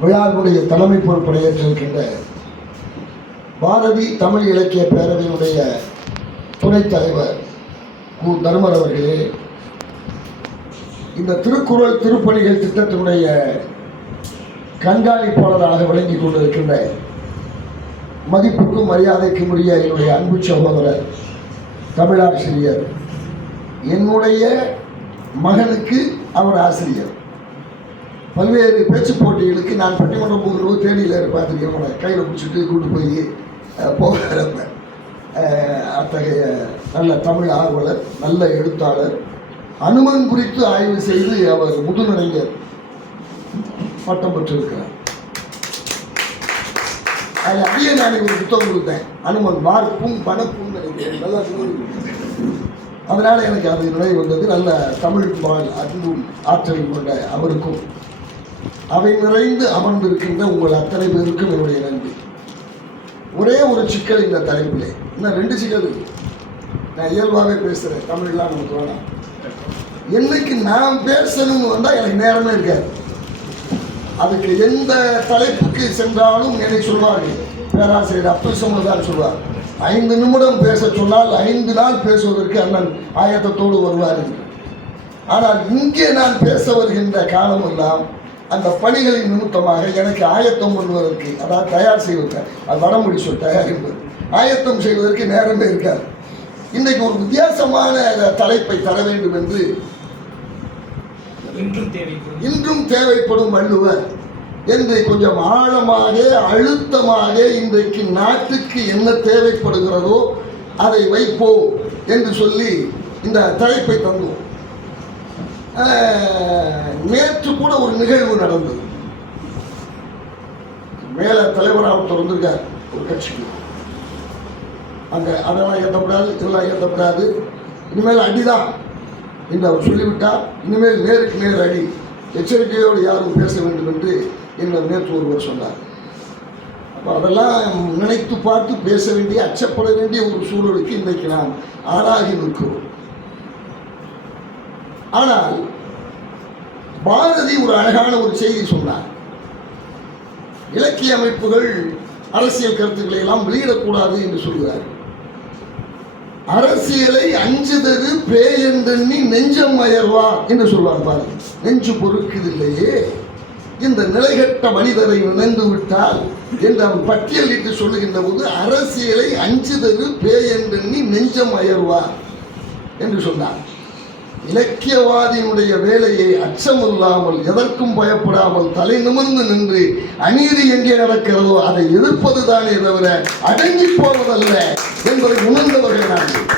விழாவுடைய தலைமை பொறுப்பை ஏற்றிருக்கின்ற பாரதி தமிழ் இலக்கிய பேரவையினுடைய துணைத் தலைவர் கு தர்மர் அவர்களே, இந்த திருக்குறள் திருப்பணிகள் திட்டத்தினுடைய கண்காணிப்பாளராக விளங்கிக் கொண்டிருக்கின்ற மதிப்புக்கும் மரியாதைக்கும் உரிய என்னுடைய அன்பு சகோதரர் தமிழாசிரியர், என்னுடைய மகனுக்கு அவர் ஆசிரியர். பல்வேறு பேச்சு போட்டிகளுக்கு நான் பட்டிமன்றம் போகிறோம் தேனியில் பார்த்துருக்கேன். கையில் பிடிச்சிட்டு கூட்டு போய் போகிறப்ப அத்தகைய நல்ல தமிழ் ஆர்வலர், நல்ல எழுத்தாளர், அனுமன் குறித்து ஆய்வு செய்து அவர் முதுநிலைஞர் பட்டம் பெற்றிருக்கிறார். அதில் அப்படியே நான் ஒரு புத்தகம் கொடுத்தேன், அனுமன் வார்ப்பும் பணப்பும் நினைக்கிறேன். நல்லா அதனால் எனக்கு அது நினைவு வந்தது. நல்ல தமிழ் வாழ் அன்பும் ஆற்றலும் கொண்ட அவருக்கும் அவை நிறைந்து அமர்ந்திருக்கின்ற உங்கள் அத்தனை பேருக்கும் என்னுடைய நன்றி. ஒரே ஒரு சிக்கல் இந்த தலைப்பிலே, இன்னும் 2 சிக்கல் இருக்கு. நான் இயல்பாகவே பேசுகிறேன், தமிழ்லாம் நமக்கு வேணாம். என்னைக்கு நான் பேசணும்னு வந்தால் எனக்கு நேரமே இருக்காது. அதுக்கு எந்த தலைப்புக்கு சென்றாலும் என்னை சொல்வார்கள். பேராசிரியர் அப்துல் சமூதான் சொல்வார், 5 நிமிடம் பேச சொன்னால் 5 நாள் பேசுவதற்கு அண்ணன் ஆயத்தத்தோடு வருவார். ஆனால் இங்கே நான் பேச வருகின்ற காலமெல்லாம் அந்த பணிகளின் நிமித்தமாக எனக்கு ஆயத்தம் பண்ணுவதற்கு, அதாவது தயார் செய்வதற்கு, அது வடமொழி சொல் தயார் என்பது, ஆயத்தம் செய்வதற்கு நேரமே இருக்காது. இன்றைக்கு ஒரு வித்தியாசமான தலைப்பை தர வேண்டும் என்று இன்றும் தேவைப்படும் வள்ளுவர் என்று கொஞ்சம் ஆழமாக அழுத்தமாக இன்றைக்கு நாட்டுக்கு என்ன தேவைப்படுகிறதோ அதை வைப்போம் என்று சொல்லி இந்த தலைப்பை தந்தோம். நேற்று கூட ஒரு நிகழ்வு நடந்தது. மேல தலைவராக திறந்திருக்கார் ஒரு கட்சிக்கு. அங்க அதெல்லாம் ஏற்றப்படாது, இதெல்லாம் ஏற்றப்படாது, இனிமேல் அடிதான் என்று அவர் சொல்லிவிட்டார். இனிமேல் நேருக்கு நேர் அடி, எச்சரிக்கையோடு யாரும் பேச வேண்டும் என்று என்ன நேற்று ஒருவர் சொன்னார். அப்போ அதெல்லாம் நினைத்து பார்த்து பேச வேண்டிய, அச்சப்பட வேண்டிய ஒரு சூழலுக்கு இன்றைக்கு நாம் ஆளாகி நிற்கிறோம். ஆனால் பாரதி ஒரு அழகான ஒரு செய்தி சொன்னார். இலக்கிய அமைப்புகள் அரசியல் கருத்துக்களை எல்லாம் வெளியிடக்கூடாது என்று சொல்கிறார். அரசியலை அஞ்சுதரு பேயென்றெண்ணி நெஞ்சம் அயர்வா என்று சொல்வார். பாருங்க, நெஞ்சு பொறுக்குதில்லையே இந்த நிலைகட்ட மனிதரை நினைந்து விட்டால் என்று அவன் பட்டியலிட்டு சொல்லுகின்ற போது, அரசியலை அஞ்சுதரு பேயென்றெண்ணி நெஞ்சம் அயர்வா என்று சொன்னார். இலக்கியவாதியினுடைய வேலையை அச்சமில்லாமல், எதற்கும் பயப்படாமல் தலை நிமிர்ந்து நின்று அநீதி எங்கே நடக்கிறதோ அதை எதிர்ப்பது தானே தவிர அடங்கி போவதல்ல என்பதை உணர்ந்தவர்கள் நாங்கள்.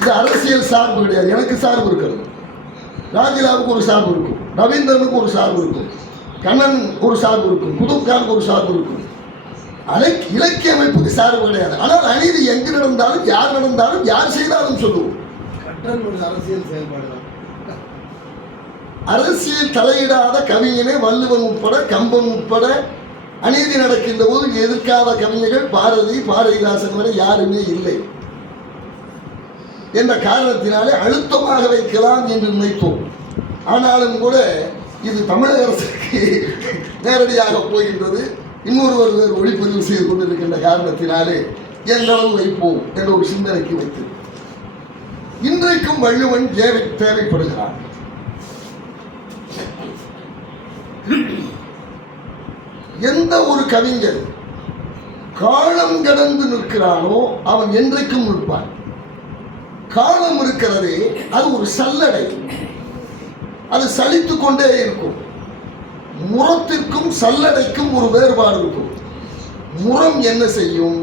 இது அரசியல் சார்பு கிடையாது. எனக்கு சார்பு இருக்கிறது, ராஜிலாவுக்கு ஒரு சார்பு இருக்கும், ரவீந்திரனுக்கு ஒரு சார்பு இருக்கும், கண்ணன் ஒரு சார்பு இருக்கும், குதுப்கானுக்கு ஒரு சார்பு இருக்கும். இலக்கிய அமைப்புக்கு சார்பு கிடையாது. ஆனால் அநீதி எங்கு நடந்தாலும், யார் நடந்தாலும், யார் செய்தாலும் சொல்லுவோம். அரசியல் செயல்பாடு, அரசியல் தலையிடாத கவிஞனே வள்ளுவன் உட்பட, கம்பன் உட்பட, அநீதி நடக்கின்ற போது எதிர்க்காத கவிஞர்கள் பாரதி, பாரதிதாசன் வரை யாருமே இல்லை என்ற காரணத்தினாலே அழுத்தமாக வைக்கலாம் என்று நினைத்தோம். ஆனாலும் கூட இது தமிழக அரசுக்கு நேரடியாக போகின்றது. இன்னொருவர் ஒளிப்பதிவு செய்து கொண்டிருக்கின்ற காரணத்தினாலே எந்தளவு வைப்போம் என்ற ஒரு சிந்தனைக்கு வைத்து இன்றைக்கும் வள்ளுவன் தேவைப்படுகிறான். எந்த ஒரு கவிஞர் காலம் கடந்து நிற்கிறானோ அவன் என்றைக்கும் நிற்பான். காலம் இருக்கிறதே அது ஒரு சல்லடை, அது சலித்து கொண்டே இருக்கும். முரத்திற்கும் சல்லடைக்கும் ஒரு வேறுபாடு இருக்கும். முரம் என்ன செய்யும்?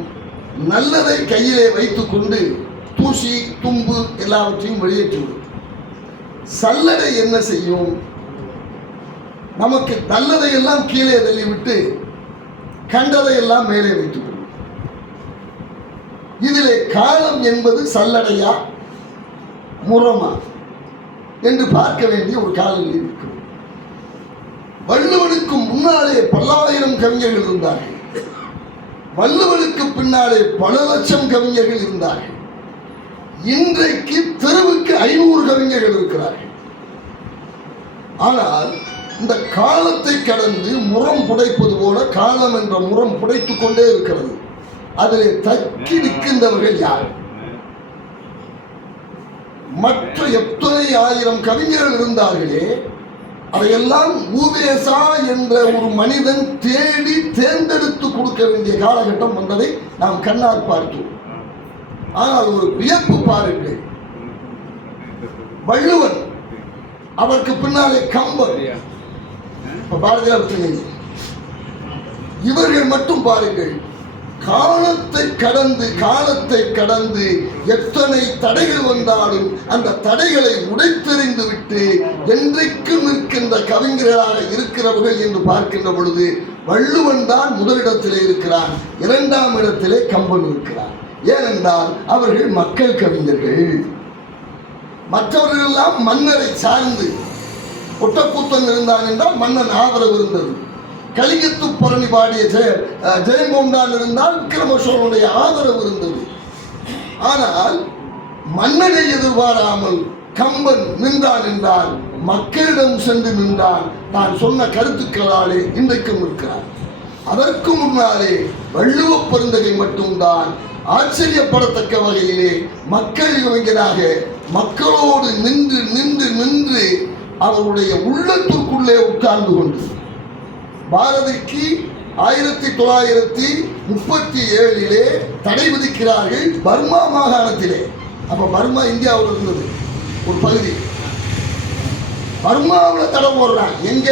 நல்லதை கையிலே வைத்துக் கொண்டு தூசி தும்பு எல்லாவற்றையும் வெளியேற்றிவிடும். சல்லடை என்ன செய்யும்? நமக்கு நல்லதை எல்லாம் கீழே தள்ளிவிட்டு கண்டதை எல்லாம் மேலே வைத்துவிடும். இதிலே காலம் என்பது சல்லடையா முரமா என்று பார்க்க வேண்டிய ஒரு காலம் இருக்கிறது. வள்ளுவனுக்கு முன்னாலே பல்லாயிரம் கவிஞர்கள் இருந்தார்கள், வள்ளுவனுக்கு பின்னாலே பல லட்சம் கவிஞர்கள் இருந்தார்கள். இன்றைக்கு தெருவுக்கு 500 கவிஞர்கள் இருக்கிறார்கள். ஆனால் இந்த காலத்தை கடந்து முறம் புடைப்பது போல காலம் என்ற முறம் புடைத்துக் கொண்டே இருக்கிறது. அதில் தக்கி நிற்கின்றவர்கள் யார்? மற்ற எத்தனை ஆயிரம் கவிஞர்கள் இருந்தார்களே, அதையெல்லாம் ஊவேசா என்ற ஒரு மனிதன் தேடி தேர்ந்தெடுத்து கொடுக்க வேண்டிய காலகட்டம் வந்ததை நாம் கண்ணால் பார்த்தோம். ஆனால் ஒரு வியப்பு பாருங்கள், வள்ளுவன், அவருக்கு பின்னாலே கம்பன், பாரதியார், இவர்கள் மட்டும் பாருங்கள், காலத்தை கடந்து எத்தனை தடைகள் வந்தாலும் அந்த தடைகளை உடைத்தெறிந்து விட்டு என்றைக்கும் நிற்கின்ற கவிஞர்களாக இருக்கிறவர்கள் என்று பார்க்கின்ற பொழுது வள்ளுவன் தான் முதலிடத்திலே இருக்கிறான், இரண்டாம் இடத்திலே கம்பன் இருக்கிறான். ஏனென்றால் அவர்கள் மக்கள் கவிஞர்கள். மற்றவர்கள் எல்லாம் மன்னரை சார்ந்து, ஒட்டக்கூத்தன் இருந்தான் என்றால் மன்னன் ஆதரவு இருந்தது. கலிங்கத்து பரணி பாடிய ஜெயங்கொண்டான் இருந்தால் விக்ரம சோழனுடைய ஆதரவு இருந்தது. ஆனால் மன்னனை எதிர்பாராமல் கம்பன் நின்றான் என்றால் மக்களிடம் சென்று நின்றான். தான் சொன்ன கருத்துக்களாலே இன்றைக்கும் இருக்கிறார். அதற்கு முன்னாலே வள்ளுவ பெருந்தகை மட்டும்தான் ஆச்சரியப்படத்தக்க வகையிலே மக்கள் கவிஞராக மக்களோடு நின்று நின்று நின்று அவருடைய உள்ளத்திற்குள்ளே உட்கார்ந்து கொண்டு, பாரதிக்கு 1937 தடை விதிக்கிறார்கள் பர்மா மாகாணத்திலே. அப்ப பர்மா இந்தியாவில் இருந்தது ஒரு பகுதி. பர்மாவில் தடை போடுறான். எங்க?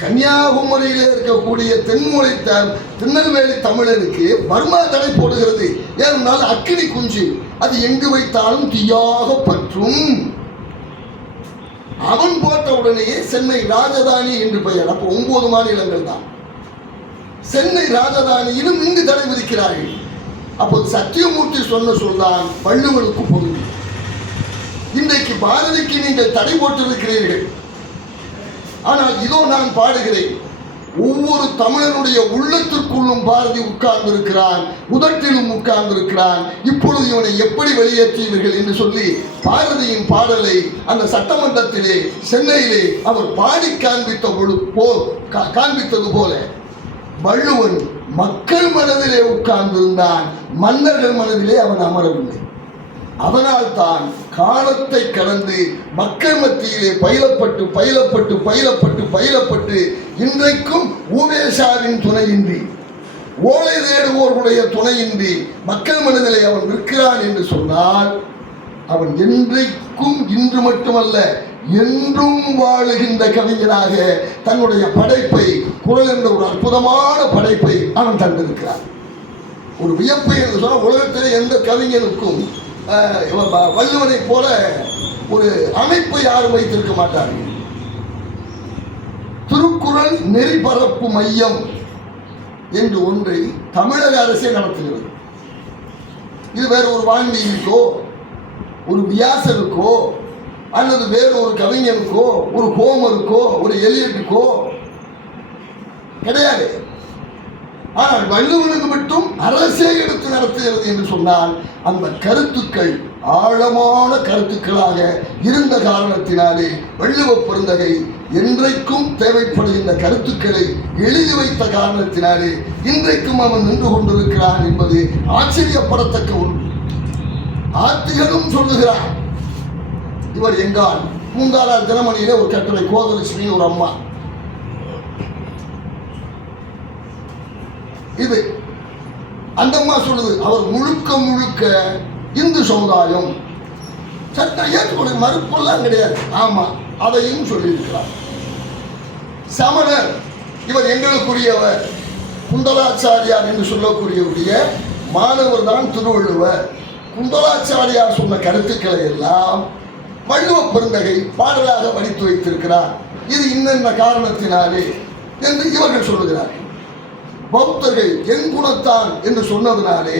கன்னியாகுமரியில் இருக்கக்கூடிய தென்மொழி திருநெல்வேலி தமிழருக்கு பர்மா தடை போடுகிறது. ஏனென்றால் அக்கினி குஞ்சு அது எங்கு வைத்தாலும் தீயாக பற்றும். அவன் போட்ட உடனேயே சென்னை ராஜதானி என்று பெயர். அப்போ 9 மாநிலங்கள் தான். சென்னை ராஜதானியிலும் இங்கு தடை விதிக்கிறார்கள். அப்போது சத்தியமூர்த்தி சொன்ன சொல்தான் வள்ளுவனுக்கு பொருள். இன்றைக்கு பாரதிக்கு நீங்கள் தடை போட்டிருக்கிறீர்கள். ஆனால் இதோ நான் பாடுகிறேன். ஒவ்வொரு தமிழனுடைய உள்ளத்திற்குள்ளும் பாரதி உட்கார்ந்து இருக்கிறான், உதட்டிலும் உட்கார்ந்து இருக்கிறான். இப்பொழுது இவனை எப்படி வெளியேற்றுவீர்கள் என்று சொல்லி பாரதியின் பாடலை அந்த சட்டமன்றத்திலே சென்னையிலே அவர் பாடி காண்பித்தது போல வள்ளுவன் மக்கள் மனதிலே உட்கார்ந்திருந்தான், மன்னர்கள் மனதிலே அவன் அமரவில்லை. அதனால் தான் காலத்தை கடந்து மக்கள் மத்தியிலே பயிலப்பட்டு இன்றைக்கும் ஊவேசாவின் துணையின்றி, ஓலை தேடுவோர்களுடைய துணையின்றி மக்கள் மனதிலே அவன் நிற்கிறான் என்று சொன்னால் அவன் என்றைக்கும், இன்று மட்டுமல்ல என்றும் வாழுகின்ற கவிஞராக தன்னுடைய படைப்பை, குரல் என்ற ஒரு அற்புதமான படைப்பை அவன் தந்திருக்கிறான். ஒரு வியப்பை என்று சொன்னால் உலகத்திலே எந்த கவிஞனுக்கும் வள்ளுவனை போல ஒரு அமைப்பை யாரும் வைத்திருக்க மாட்டார்கள். திருக்குறள் நெறிபரப்பு மையம் என்று ஒன்றை தமிழக அரசே நடத்துகிறது. இது வேறு ஒரு வான்மீகிக்கோ, ஒரு வியாசருக்கோ, அல்லது வேறு ஒரு கவிஞனுக்கோ, ஒரு ஹோமருக்கோ, ஒரு எலியட்டுக்கோ கிடையாது. ஆனால் வள்ளுவனுக்கு மட்டும் அரசே எடுத்து நடத்துகிறது என்று சொன்னால் அந்த கருத்துக்கள் ஆழமான கருத்துக்களாக இருந்த காரணத்தினாலே வள்ளுவ பெருந்தகை என்றைக்கும் தேவைப்படுகின்ற கருத்துக்களை எழுதி வைத்த காரணத்தினாலே இன்றைக்கும் அவன் நின்று கொண்டிருக்கிறான் என்பது ஆச்சரியப்படத்தக்க ஒன்று. ஆத்திகளும் சொல்லுகிறார். இவர் எங்கால் பூந்தாளார் தினமணியிலே ஒரு கட்டுரை, கோதலட்சுமி ஒரு அம்மா, இது அந்த அம்மா சொல்லுது அவர் முழுக்க முழுக்க இந்து சமுதாயம். சட்டம் ஏற்றுக்கொள்ள மறுப்பெல்லாம் கிடையாது. ஆமா, அதையும் சொல்லியிருக்கிறார். சமணர் இவர் எங்களுக்குரியவர், குந்தலாச்சாரியார் என்று சொல்லக்கூடியவருடைய மாணவர் தான் திருவள்ளுவர். குந்தலாச்சாரியார் சொன்ன கருத்துக்களை எல்லாம் வள்ளுவ பெருந்தகை பாடலாக வடித்து வைத்திருக்கிறார். இது இன்னென்ன காரணத்தினாலே என்று இவர்கள் சொல்லுகிறார்கள். பௌத்தர்கள் என் குணத்தான் என்று சொன்னதனாலே,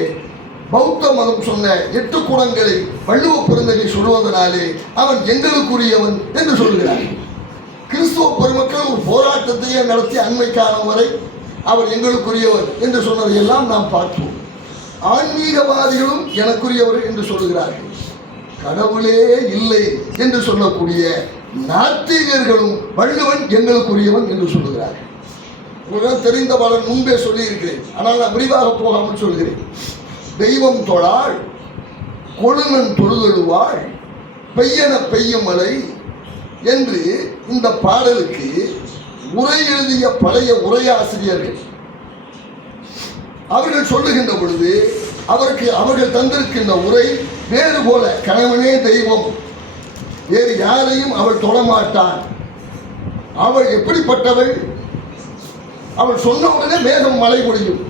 பௌத்த மதம் சொன்ன 8 குணங்களை வள்ளுவ பெருந்தகை சொல்வதனாலே அவன் எங்களுக்குரியவன் என்று சொல்கிறார். கிறிஸ்துவ பெருமக்கள் ஒரு போராட்டத்தையே நடத்தி அண்மை காலம் வரை அவர் எங்களுக்குரியவர் என்று சொன்னதையெல்லாம் நாம் பார்த்தோம். ஆன்மீகவாதிகளும் எனக்குரியவர் என்று சொல்கிறார்கள். கடவுளே இல்லை என்று சொல்லக்கூடிய நாத்திகர்களும் வள்ளுவன் எங்களுக்குரியவன் என்று சொல்லுகிறார். உங்களுக்கு தெரிந்த பலர் முன்பே சொல்லி இருக்கிறேன், ஆனால் நான் விரிவாக போகாமல் சொல்கிறேன். தெய்வம் தொழாள் கொழுநன் தொழுதழுவாள் பெய்யன பெய்யும் மழை என்று இந்த பாடலுக்கு உரை எழுதிய பழைய உரையாசிரியர்கள் அவர்கள் சொல்லுகின்ற பொழுது அவர்கள் தந்திருக்கின்ற உரை வேறு போல. கணவனே தெய்வம், வேறு யாரையும் அவள் தொடமாட்டான். அவள் எப்படிப்பட்டவள்? அவள் சொன்ன உடனே மேகம் மழை பொழியும்.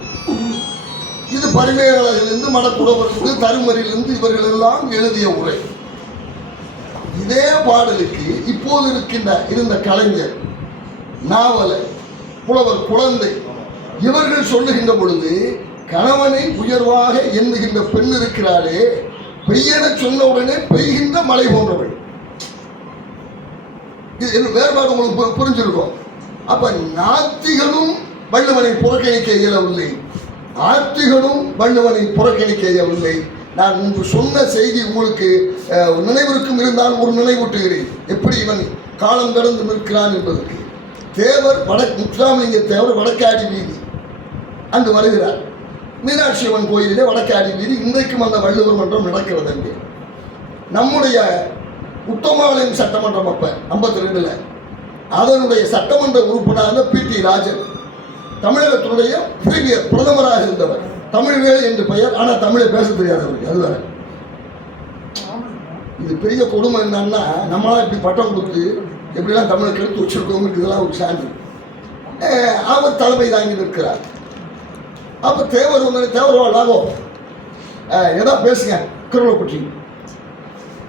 இது பரிமேலழகிலிருந்து மடப்புடவரிலிருந்து தருமரிலிருந்து இவர்கள் எல்லாம் எழுதிய உரை. இதே பாடலுக்கு இப்போது இருந்த கலைஞர், நாவலர், புலவர் குழந்தை இவர்கள் சொல்லுகின்ற பொழுது கணவனை உயர்வாக எண்ணுகின்ற பெண் இருக்கிறாரே, பெய்யென சொன்ன உடனே பெய்கின்ற மழை போன்றவள். இது வேறுபாடு உங்களுக்கு புரிஞ்சிருக்கும். அப்ப நாத்திகளும் வள்ளுவனை புறக்கணிக்க இயலவில்லை, ஆத்திகளும் வள்ளுவனை புறக்கணிக்க இயலவில்லை. நான் முன்பு சொன்ன செய்தி உங்களுக்கு நினைவிற்கும் இருந்தால் ஒரு நினைவூட்டுகிறேன், எப்படி இவன் காலம் கடந்து நிற்கிறான் என்பதற்கு. தேவர் முத்துராமலிங்க தேவர் வடக்காடி வீதி அங்கு வருகிறார். மீனாட்சி அம்மன் கோயிலிலே வடக்காடி வீதி இன்றைக்கும் அந்த வள்ளுவர் மன்றம் நடக்கிறது. அங்கே நம்முடைய உத்தமாலயம் சட்டமன்றம் அப்ப 52 அதனுடைய சட்டமன்ற உறுப்பினராக பி.டி. ராஜன், தமிழகத்தினுடைய பிரீமியர் பிரதமராக இருந்தவர். தமிழ்வேல் என்று பெயர், ஆனால் தமிழை பேச தெரியாதவருக்கு. அது வேற. இது பெரிய கொடுமை என்னன்னா, நம்மளாம் இப்படி பட்டம் கொடுத்து எப்படிலாம் தமிழுக்கு எடுத்து வச்சிருக்கோம், இதெல்லாம் ஒரு சான்று. அவர் தலைமை தாங்கி நிற்கிறார். அப்போ தேவர்வாளாகோ ஏதோ பேசுங்க குரலை பற்றி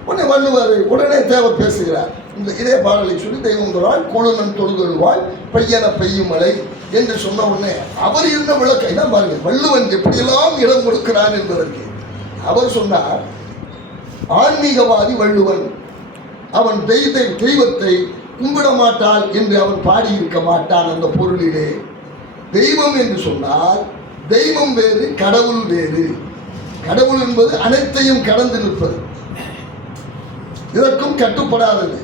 உடனே வள்ளுவர் உடனே தேவர் பேசுகிறார். இதே பாடலை சொல்லி தெய்வம் தொழாள் கொழுநன் தொழுதழுவாள் பெய்யன பெய்யும் மழை என்று சொன்ன உடனே அவர் இருந்த விளக்கை தான் பாருங்க, வள்ளுவன் எப்படியெல்லாம் இடம் கொடுக்கிறான் என்பதற்கு. அவர் சொன்னார், ஆன்மீகவாதி வள்ளுவன், அவன் தெய்வத்தை கும்பிட மாட்டான் என்று அவன் பாடியிருக்க மாட்டான். அந்த பொருளிலே தெய்வம் என்று சொன்னால் தெய்வம் வேறு, கடவுள் வேறு. கடவுள் என்பது அனைத்தையும் கடந்து நிற்பது, இதற்கும் கட்டுப்படாதது,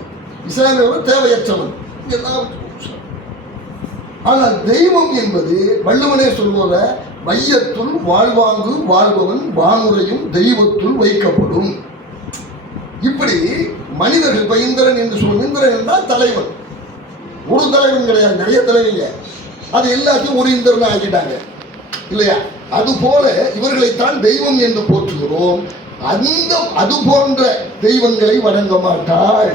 இஸ்லாமியர்கள் தேவையற்றவன். ஆனால் தெய்வம் என்பது வள்ளுவனே சொல்வத வையத்துள் வாழ்வாங்கு வாழ்பவன் வானுரையும் தெய்வத்துள் வைக்கப்படும். இப்படி மனிதர்கள் இப்ப இந்திரன் என்று சொல்லுவோம். இந்திரன் என்றால் தலைவன். ஒரு தலைவன் கிடையாது, நிறைய தலைவங்க. அது எல்லாத்தையும் ஒரு இந்திரன் ஆக்கிட்டாங்க இல்லையா? அதுபோல இவர்களைத்தான் தெய்வம் என்று போற்றுகிறோம். அது போன்ற தெய்வங்களை வணங்க மாட்டாள்.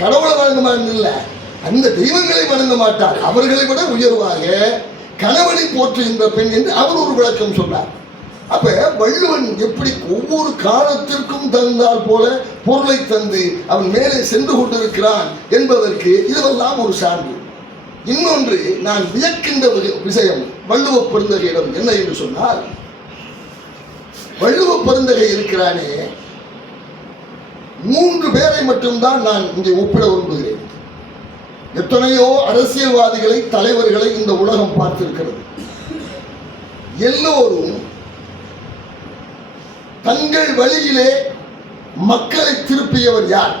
கடவுளை வணங்க மாட்டாள், அந்த தெய்வங்களை வணங்க மாட்டாள். அவர்களை விட உயர்வாக கணவனை போற்றுகின்ற பெண் என்று அவர் ஒரு விளக்கம் சொன்னார். அப்ப வள்ளுவன் எப்படி ஒவ்வொரு காலத்திற்கும் தந்தால் போல பொருளை தந்து அவன் மேலே சென்று கொண்டிருக்கிறான் என்பதற்கு இதுவெல்லாம் ஒரு சான்று. இன்னொன்று நான் வியக்கின்ற விஷயம் வள்ளுவ பெருந்தகையிடம் என்ன என்று சொன்னால், வள்ளுவ பெருந்தகை இருக்கிறானே 3 பேரை மட்டும்தான் நான் இங்கே ஒப்பிட விரும்புகிறேன். எத்தனையோ அரசியல்வாதிகளை, தலைவர்களை இந்த உலகம் பார்த்திருக்கிறது. எல்லோரும் தங்கள் வழியிலே மக்களை திருப்பியவர் யார்?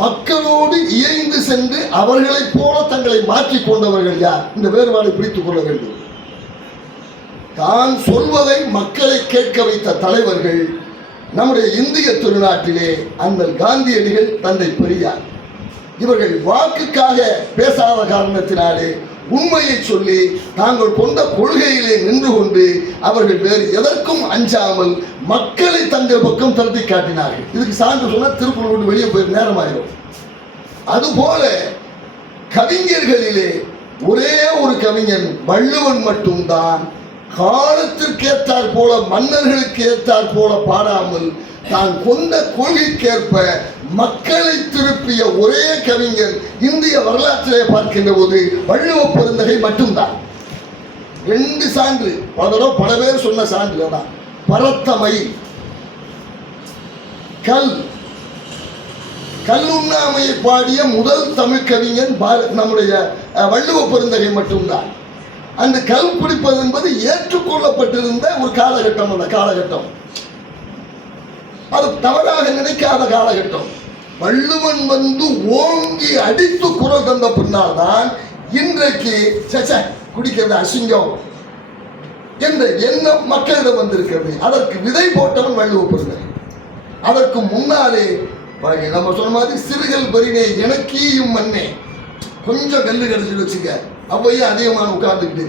மக்களோடு இயைந்து சென்று அவர்களைப் போல தங்களை மாற்றிக் கொண்டவர்கள் யார்? இந்த வேறுபாடை பிடித்துக் கொள்ள வேண்டும். தான் சொல்வதை மக்களை கேட்க வைத்த தலைவர்கள் நம்முடைய இந்திய திருநாட்டிலே அண்ணல் காந்தியடிகள், தந்தை பெரியார். இவர்கள் வாக்குக்காக பேசாத காரணத்தினாலே உண்மையை சொல்லி தாங்கள் கொண்ட கொள்கையிலே நின்று கொண்டு அவர்கள் வேறு எதற்கும் அஞ்சாமல் மக்களை தங்கள் பக்கம் திரட்டி காட்டினார்கள். இதுக்கு சான்று சொன்னால் திருக்குறள் விட்டு வெளியே போய் நேரமாயிரும். அதுபோல கவிஞர்களிலே ஒரே ஒரு கவிஞன் வள்ளுவன் மட்டும்தான் காலத்திற்கேற்றாற் போல, மன்னர்களுக்கு ஏற்றாற் போல பாடாமல் தான் கொண்ட கொள்கைக்கேற்ப மக்களை திருப்பிய ஒரே கவிஞர் இந்திய வரலாற்றிலே பார்க்கின்ற போது வள்ளுவ பெருந்தகை மட்டும்தான். 2 சான்று பல பேர் சொன்ன சான்று தான். பரத்தமை, கல்லுண்ணாமையை பாடிய முதல் தமிழ் கவிஞன் நம்முடைய வள்ளுவ பெருந்தகை மட்டும்தான். அந்த கல் குடிப்பது என்பது ஏற்றுக்கொள்ளப்பட்டிருந்த ஒரு காலகட்டம். அந்த காலகட்டம் அது தவறாக நினைக்காத காலகட்டம். வள்ளுவன் வந்து ஓங்கி அடித்து குரல் தந்த பின்னால் தான் இன்றைக்கு குடிக்கிறது அசிங்கம் என்ற எண்ணம் மக்களிடம் வந்திருக்கிறது. அதற்கு விதை போட்டவன் வள்ளுவ பெருந்தகை. அதற்கு முன்னாலே நம்ம சொன்ன மாதிரி சிறுகள் பெரினே எனக்கீயும் மண்ணே, கொஞ்சம் கல்லு கிடைச்சி வச்சுக்க, அப்பயே அதிகமான உட்கார்ந்துக்கிட்டு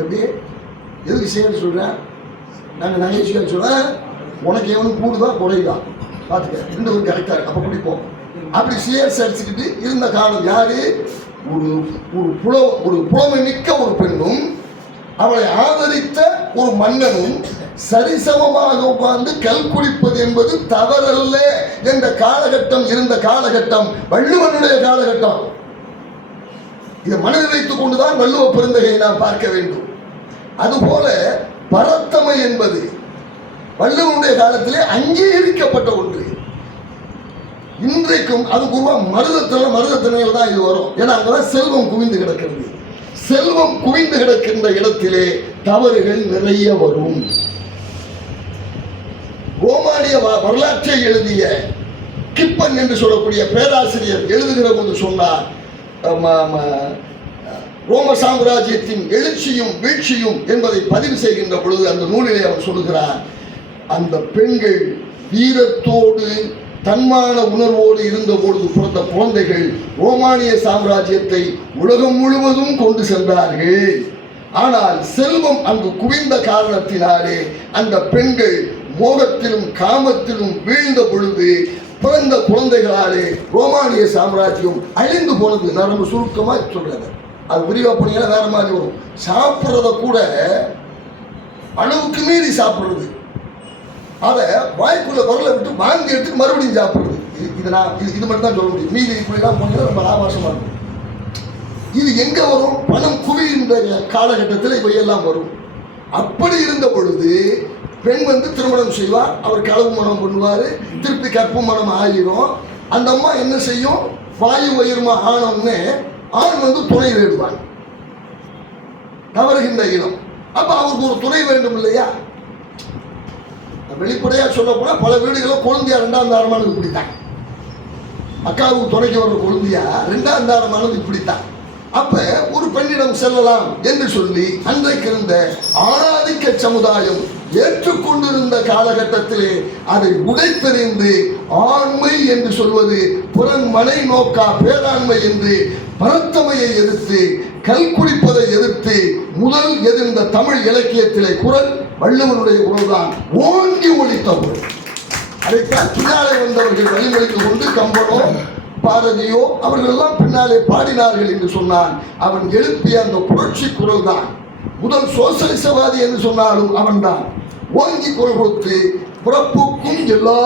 எப்படி எதுக்கு சேர் சொல்றேன், நாங்கள் நகைச்சுவை சொல்றேன், உனக்கு எவனும் கூடுதான் குறைதான் பார்த்துக்க, இந்த ஒரு கரெக்டாக இருக்கு, அப்போ குடிப்போம். அப்படி சேர்ஸ் அடிச்சுக்கிட்டு இருந்த காலம் யாரு? ஒரு புலமை மிக்க ஒரு பெண்ணும் அவளை ஆதரித்த ஒரு மன்னனும் சரிசமமாக உட்கார்ந்து கல் குடிப்பது என்பது தவறல்ல என்ற காலகட்டம் இருந்த காலகட்டம் வள்ளுவனுடைய காலகட்டம். இதை மனதில் வைத்துக் கொண்டுதான் வள்ளுவ பெருந்தகையை நாம் பார்க்க வேண்டும். அதுபோல பரத்தமை என்பது வள்ளுவனுடைய காலத்திலே அங்கீகரிக்கப்பட்ட ஒன்று. இன்றைக்கும் அது மருதத்தினையில் தான் இது வரும். ஏன்னா அங்கதான் செல்வம் குவிந்து கிடக்கிறது. செல்வம் குவிந்து கிடக்கின்ற இடத்திலே தவறுகள் நிறைய வரும். ரோமானிய வரலாற்றை எழுதிய கிப்பன் என்று சொல்லக்கூடிய பேராசிரியர் எழுதுகிற போது சொன்னார், ரோம சாம்ராஜ்யத்தின் எழுச்சியும் வீழ்ச்சியும் என்பதை பதிவு செய்கின்ற பொழுது அந்த நூலிலே அவர் சொல்லுகிறார், அந்த பெண்கள் வீரத்தோடு தன்மான உணர்வோடு இருந்த பொழுது பிறந்த குழந்தைகள் ரோமானிய சாம்ராஜ்யத்தை உலகம் முழுவதும் கொண்டு சென்றார்கள். ஆனால் செல்வம் அங்கு குவிந்த காரணத்தினாலே அந்த பெண்கள் மோகத்திலும் காமத்திலும் வீழ்ந்த பொழுது பிறந்த குழந்தைகளாலே ரோமானிய சாம்ராஜ்யம் அழிந்து போனது. நான் ரொம்ப சுருக்கமாக சொல்றது, அது விரிவா பண்ணினா வேற மாதிரி வரும். சாப்பிட்றத கூட அளவுக்கு மீறி சாப்பிட்றது, அதை வாய்க்குள்ள வரல விட்டு வாங்கி எடுத்து மறுபடியும் சாப்பிட்றது. இது மட்டும் தான் சொல்ல முடியும். மீதி இப்படிலாம் போனீங்கன்னா ரொம்ப ஆபாசமா இருக்கும். இது எங்க வரும்? பணம் குவிகின்ற காலகட்டத்தில் இவையெல்லாம் வரும். அப்படி இருந்த பொழுது பெண் வந்து திருமணம் செய்வார், அவர் களவு மனம் பண்ணுவார், திருப்பி கற்பு மனம் ஆகிரும். அந்த அம்மா என்ன செய்யும்? வாயு வயிறுமா ஆனோன்னு ஆண் வந்து துணை தேடுவாங்க, தவறுகின்ற இடம். அப்ப அவருக்கு ஒரு துணை வேண்டும் இல்லையா? வெளிப்படையா சொல்ல போனா பல வீடுகளும் கொழுந்தியா ரெண்டாம் தாரமானது இப்படித்தான். அக்காவுக்கு துணைக்கு வர்ற கொழுந்தியா ரெண்டாம் தாரமானது இப்படித்தான். அப்ப ஒரு பெண்ணிடம் செல்லலாம் என்று சொல்லி அன்றைக்கு இருந்த ஆணாதிக்க சமுதாயம் ஏற்றுக்கொண்டிருந்த காலகட்டத்திலே அதை உடைத்தெறிந்து ஆண்மை என்று சொல்வது புறன் மனை நோக்கா பேராண்மை என்று பரத்தமையை எதிர்த்து கல் குடிப்பதை எதிர்த்து முதல் எதிர்ந்த தமிழ் இலக்கியத்திலே குரல் வள்ளுவனுடைய குரல் தான் ஓங்கி ஒலித்த குரல். அதைத்தான் பின்னாலே வந்தவர்கள் வழிமொழித்து கொண்டு கம்பனோ பாரதியோ அவர்கள் எல்லாம் பின்னாலே பாடினார்கள் என்று சொன்னான். அவன் எழுப்பிய அந்த புரட்சி குரல் தான் முதல் சோசலிசவாதி என்று சொன்னாலும் அவன் தான் ஓங்கி குரல் கொடுத்து பிறப்புக்கும் எல்லா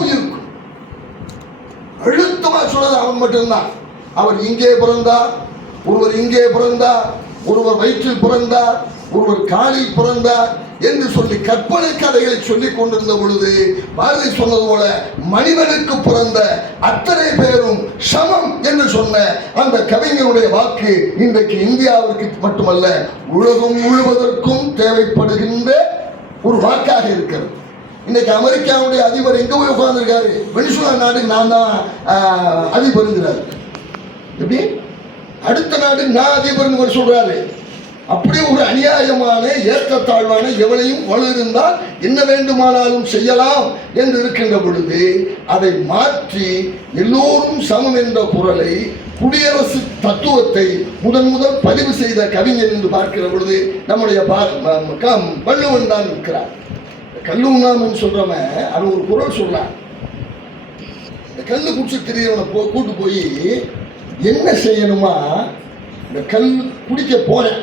உயிருக்கும் அழுத்தமா சொன்னது அவன் மட்டும்தான். அவர் இங்கே பிறந்தார், ஒருவர் இங்கே பிறந்தார், ஒருவர் வயிற்றில் பிறந்தார், ஒருவர் காலில் பிறந்தார் என்று சொல்லி கற்பனை கதைகளை சொல்லிக் கொண்டிருந்த பொழுது பாரதி சொன்னது போல மனிதனுக்கு பிறந்த அத்தனை பேரும் சமம் என்று சொன்ன அந்த கவிஞருடைய வாக்கு இன்றைக்கு இந்தியாவிற்கு மட்டுமல்ல உலகம் முழுவதற்கும் தேவைப்படுகின்ற ஒரு வாக்காக இருக்கிறது. இன்னைக்கு அமெரிக்காவுடைய அதிபர் எங்க போய் உட்கார்ந்துருக்காரு? வெனிசுலா நாடு நான் தான் அதிபருங்கிறாரு. எப்படி அடுத்த நாடு நான் அதிபர் சொல்றாரு. அப்படி ஒரு அநியாயமான ஏற்றத்தாழ்வான எவனையும் வலு இருந்தால் என்ன வேண்டுமானாலும் செய்யலாம் என்று இருக்கின்ற பொழுது அதை மாற்றி எல்லோரும் சமம் என்ற குரலை குடியரசு தத்துவத்தை முதன் பதிவு செய்த கவிஞர் என்று பார்க்கிற பொழுது நம்முடைய வள்ளுவன் தான் இருக்கிறார். கல்லுண்ணாமன்னு சொல்றவன் அது ஒரு குரல் சொல்றான். இந்த கல்லு குடிச்சு திரியவனை கூட்டு போய் என்ன செய்யணுமா, இந்த கல் குடிக்க போறேன்,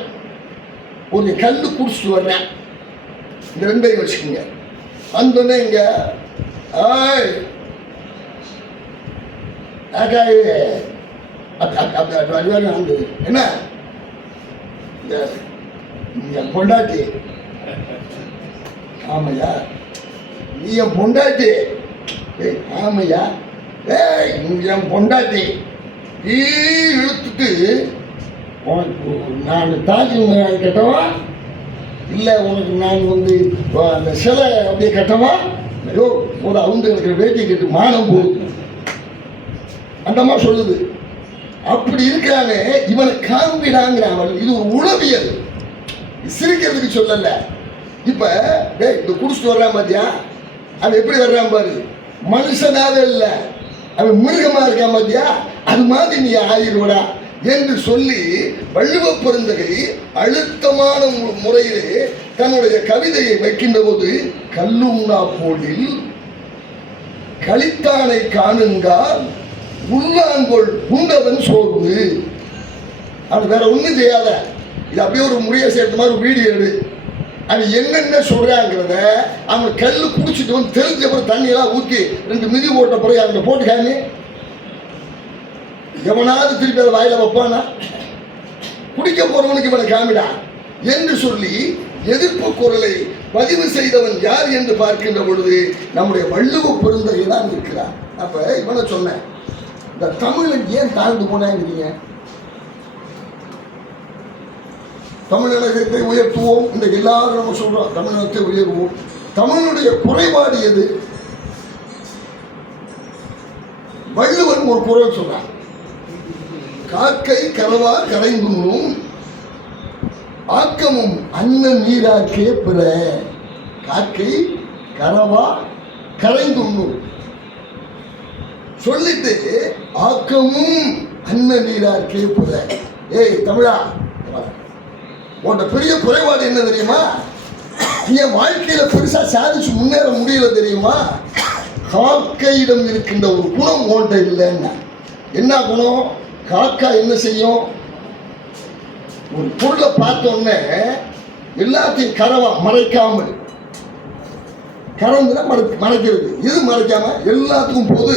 ஒரு கல் குடிச்சிட்டு வர்றேன், இந்த ரெண்டையும் வச்சுக்கோங்க. வந்தோடனே இங்க என்ன என் பொண்டாட்டி, ஆமையா நீ என் பொண்டாட்டி, ஆமையா என் பொண்டாட்டி இழுத்துட்டு உனக்கு நான் தாஜ்மஹால் கட்டவா, இல்லை உனக்கு நான் வந்து அந்த சிலை அப்படியே கட்டவா, ஐயோ ஒரு அவங்க இருக்கிற வேட்டியை கேட்டு மானம் போகுது அந்த மாதிரி சொல்லுது. அப்படி இருக்கிறாங்க, இவனை காண்பிடாங்கிறான். இது ஒரு உளவியல், சிரிக்கிறதுக்கு சொல்லல. இப்ப இந்த குடிச்சிட்டு வர்றான் பாத்தியா, அவன் எப்படி வர்றான் பாரு, மனுஷனாவே இல்லை, அவன் மிருகமா இருக்கான் பாத்தியா, அது மாதிரி நீ ஆயிடுவடா என்று சொல்லி வள்ளுவ பெருந்தகை அழுத்தமான முறையிலே தன்னுடைய கவிதையை வைக்கின்ற போது, கல்லுண்ணா போலில் கலித்தானை காணுங்கால் உள்ளாங்கோள் உண்டவன் சோர்வு. அது வேற ஒன்றும் செய்யாத, இது அப்படியே ஒரு முடிய சேர்த்த மாதிரி வீடியோ எடு. அவன் என்னென்ன சொல்றாங்கிறத அவன் கல்லு குடிச்சிட்டு வந்து தெரிஞ்சப்பறம் தண்ணியெல்லாம் ஊற்றி 2 மிதி போட்ட பிறகு அவங்க போட்டுக்காமி எவனாவது திருப்பி அதை வாயில வைப்பானா? குடிக்க போறவனுக்கு இவனை காமிடா என்று சொல்லி எதிர்ப்பு குரலை பதிவு செய்தவன் யார் என்று பார்க்கின்ற பொழுது நம்முடைய வள்ளுவ பெருந்தகை தான் இருக்கிறார். அப்ப இவனை சொன்னேன், இந்த தமிழன் ஏன் தாழ்ந்து போனாங்கிறீங்க? தமிழகத்தை உயர்த்துவோம், இந்த எல்லாரும் நம்ம சொல்றோம் தமிழகத்தை உயர்வோம். தமிழுடைய குறைபாடு எது? வள்ளுவன் ஒரு குரல் சொல்றான், காக்கை கரவா கரைந்துண்ணும் ஆக்கமும் அன்ன நீராக்கே பிற. காக்கை கரவா கரைந்துண்ணும் சொல்லிட்டு ஆக்கமும் அன்ன நீராக்கே பிற. ஏய் தமிழா, உன்னோட பெரிய குறைபாடு என்ன தெரியுமா? என் வாழ்க்கையில பெருசா சாதிச்சு முன்னேற முடியல தெரியுமா? காக்கையிடம் இருக்கின்ற ஒரு குணம் உன்கிட்ட இல்லைன்னா. என்ன குணம்? காக்கா என்ன செய்யும்? ஒரு பொருளை பார்த்தோன்னே எல்லாத்தையும் கரவா மறைக்காமல், கரந்துனா மறைக்கிறது, இது மறைக்காம எல்லாத்துக்கும் பொது.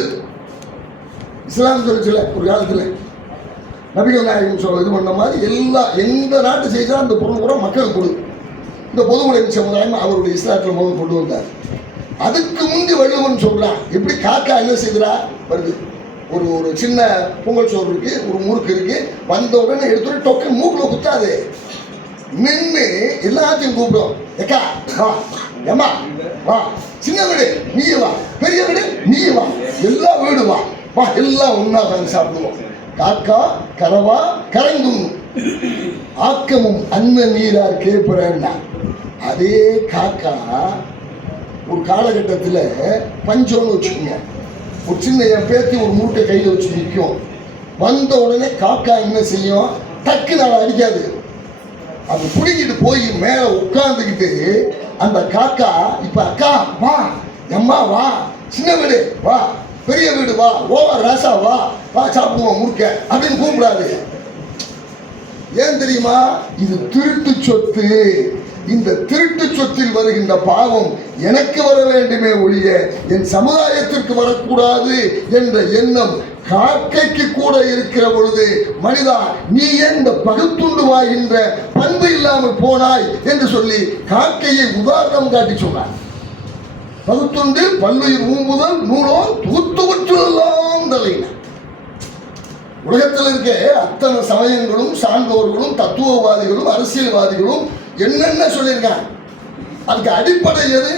இஸ்லாம் சொல்லிச்சுல ஒரு காலத்துல நபிகள் நாயகம் சொல்ல இது பண்ண மாதிரி எந்த நாட்டு செய்தால் அந்த பொருள் கூட மக்களுக்கு கொடு. இந்த பொதுமுறை சமுதாயம் அவருடைய இஸ்லாத்தில் முதல் கொண்டு வந்தார். அதுக்கு முந்தி வள்ளுவன் சொல்றான், எப்படி காக்கா என்ன செய்கிறா வருது, ஒரு சின்ன பொங்கல் சோறு இருக்கு, ஒரு முறுக்கு இருக்கு, வந்த உடனே எடுத்துட்டு டொக்கு மூக்கில் குத்தாது, நின்று எல்லாத்தையும் கூப்பிடும், எக்கா வா, ஏமா வா, சின்ன வீடு நீ வா, பெரிய வீடு நீ வா, எல்லா வீடு வா வா, எல்லாம் ஒன்னா உட்காந்து சாப்பிடுவோம். காக்கா கரவா கரைந்தும் ஆக்கமும் அன்ன நீரார் கேட்பறேன்னா. அதே காக்கா ஒரு காலகட்டத்தில் பஞ்சம்னு வச்சுக்கோங்க, ஒரு சின்ன என் பேத்தி ஒரு முறுக்கை கையில் வச்சு நிற்கும். வந்த உடனே காக்கா என்ன செய்யும்? டக்கு நாள் அடிக்காது, அது பிடிக்கிட்டு போய் மேலே உட்காந்துக்கிட்டு அந்த காக்கா இப்ப அக்கா வா, அம்மா வா, சின்ன வீடு வா, பெரிய வீடு வா, ஓவா ராசா வா வா சாப்பிடுவோம் முறுக்க அப்படின்னு கூப்பிடாது. ஏன் தெரியுமா? இது திருட்டு சொத்து. இந்த திருட்டு சொத்தில் வருகின்ற பாவம் எனக்கு வர வேண்டுமே ஒழிய என் சமுதாயத்திற்கு வரக்கூடாது என்ற எண்ணம் காக்கைக்கு கூட இருக்கிற பொழுது, மனிதா நீ ஏன் இந்த பகுத்துண்டு வாகின்ற பண்பு இல்லாமல் போனாய் என்று சொல்லி காக்கையை உதாரணம் காட்டி சொன்னார். பகுத்துண்டு பல்லுயிர் ஊம்புதல் நூலோ தூத்துவற்றெல்லாம் தலையின. உலகத்தில் இருக்க அத்தனை சமயங்களும் சான்றோர்களும் தத்துவவாதிகளும் அரசியல்வாதிகளும் என்னென்ன சொல்லியிருக்காங்க, அதுக்கு அடிப்படை எது?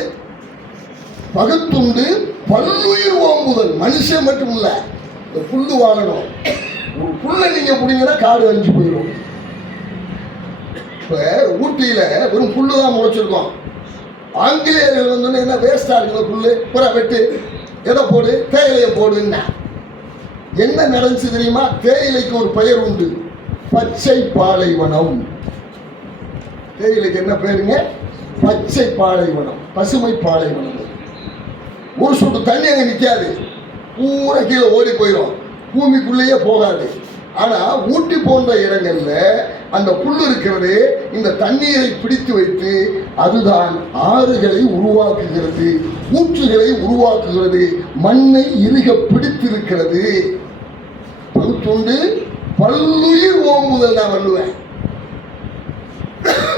பகுத்துண்டு பல்லுயிர் ஓம்புதல். மனுஷன் மட்டும் இல்ல, இந்த புல்லு வாழணும். ஒரு புல்லை நீங்க பிடிங்கன்னா காடு அழிஞ்சு போயிடும். இப்ப ஊட்டியில வெறும் புல்லு தான் முளைச்சிருக்கோம். ஆங்கிலேயர்கள் வந்து என்ன வேஸ்டா இருக்குல்ல புல்லு, புற வெட்டு, எதை போடு, தேயிலையை போடுன்னா. என்ன நடந்துச்சு தெரியுமா? தேயிலைக்கு ஒரு பெயர் உண்டு, பச்சை பாலைவனம். தேயிலைக்கு என்ன பேருங்க? பச்சை பாலைவனம், பசுமை பாலைவனம். ஒரு சொட்டு தண்ணி அங்கே நிற்காது, பூரா கீழே ஓடி போயிடும், பூமிக்குள்ளேயே போகாது. ஆனா ஊட்டி போன்ற இடங்கள்ல அந்த புல் இருக்கிறது, இந்த தண்ணீரை பிடித்து வைத்து அதுதான் ஆறுகளை உருவாக்குகிறது, ஊற்றுகளை உருவாக்குகிறது, மண்ணை இறுக பிடித்திருக்கிறது. பகுத்துண்டு பல்லுயிர் ஓம்புதல். நான் வள்ளுவேன்.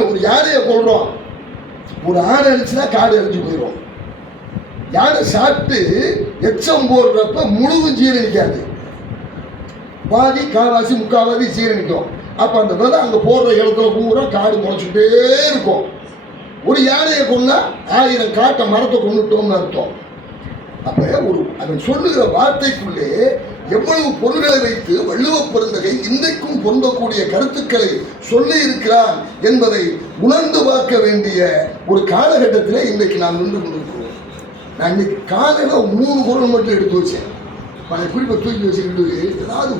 ஒரு யானையை கொள்றோம், ஒரு ஆணை அடிச்சுன்னா காடு அழிஞ்சு போயிடும். யானை சாப்பிட்டு எச்சம் போடுறப்ப முழுதும் ஜீரணிக்காது, பாதி காவாசி முக்காவாசி ஜீரணிக்கும். அப்ப அந்த விதை அங்க போடுற இடத்துல பூரா காடு முளைச்சுட்டே இருக்கும். ஒரு யானையை கொண்டா 1000 காட்டை மரத்தை கொண்டுட்டோம்னு அர்த்தம். அப்ப அவன் சொல்லுகிற வார்த்தைக்குள்ளே எவ்வளவு பொருள்களை வைத்து வள்ளுவ பெருந்தகை இன்றைக்கும் பொருந்தக்கூடிய கருத்துக்களை சொல்லி இருக்கிறான் என்பதை உணர்ந்து பார்க்க வேண்டிய ஒரு காலகட்டத்தில் இன்றைக்கு நாம் நின்று கொண்டிருக்கிறோம். நான் இன்னைக்கு காலையில் 3 குரல் மட்டும் எடுத்து வச்சேன். பல குறிப்பை தூக்கி வச்சுக்கிட்டு ஏதாவது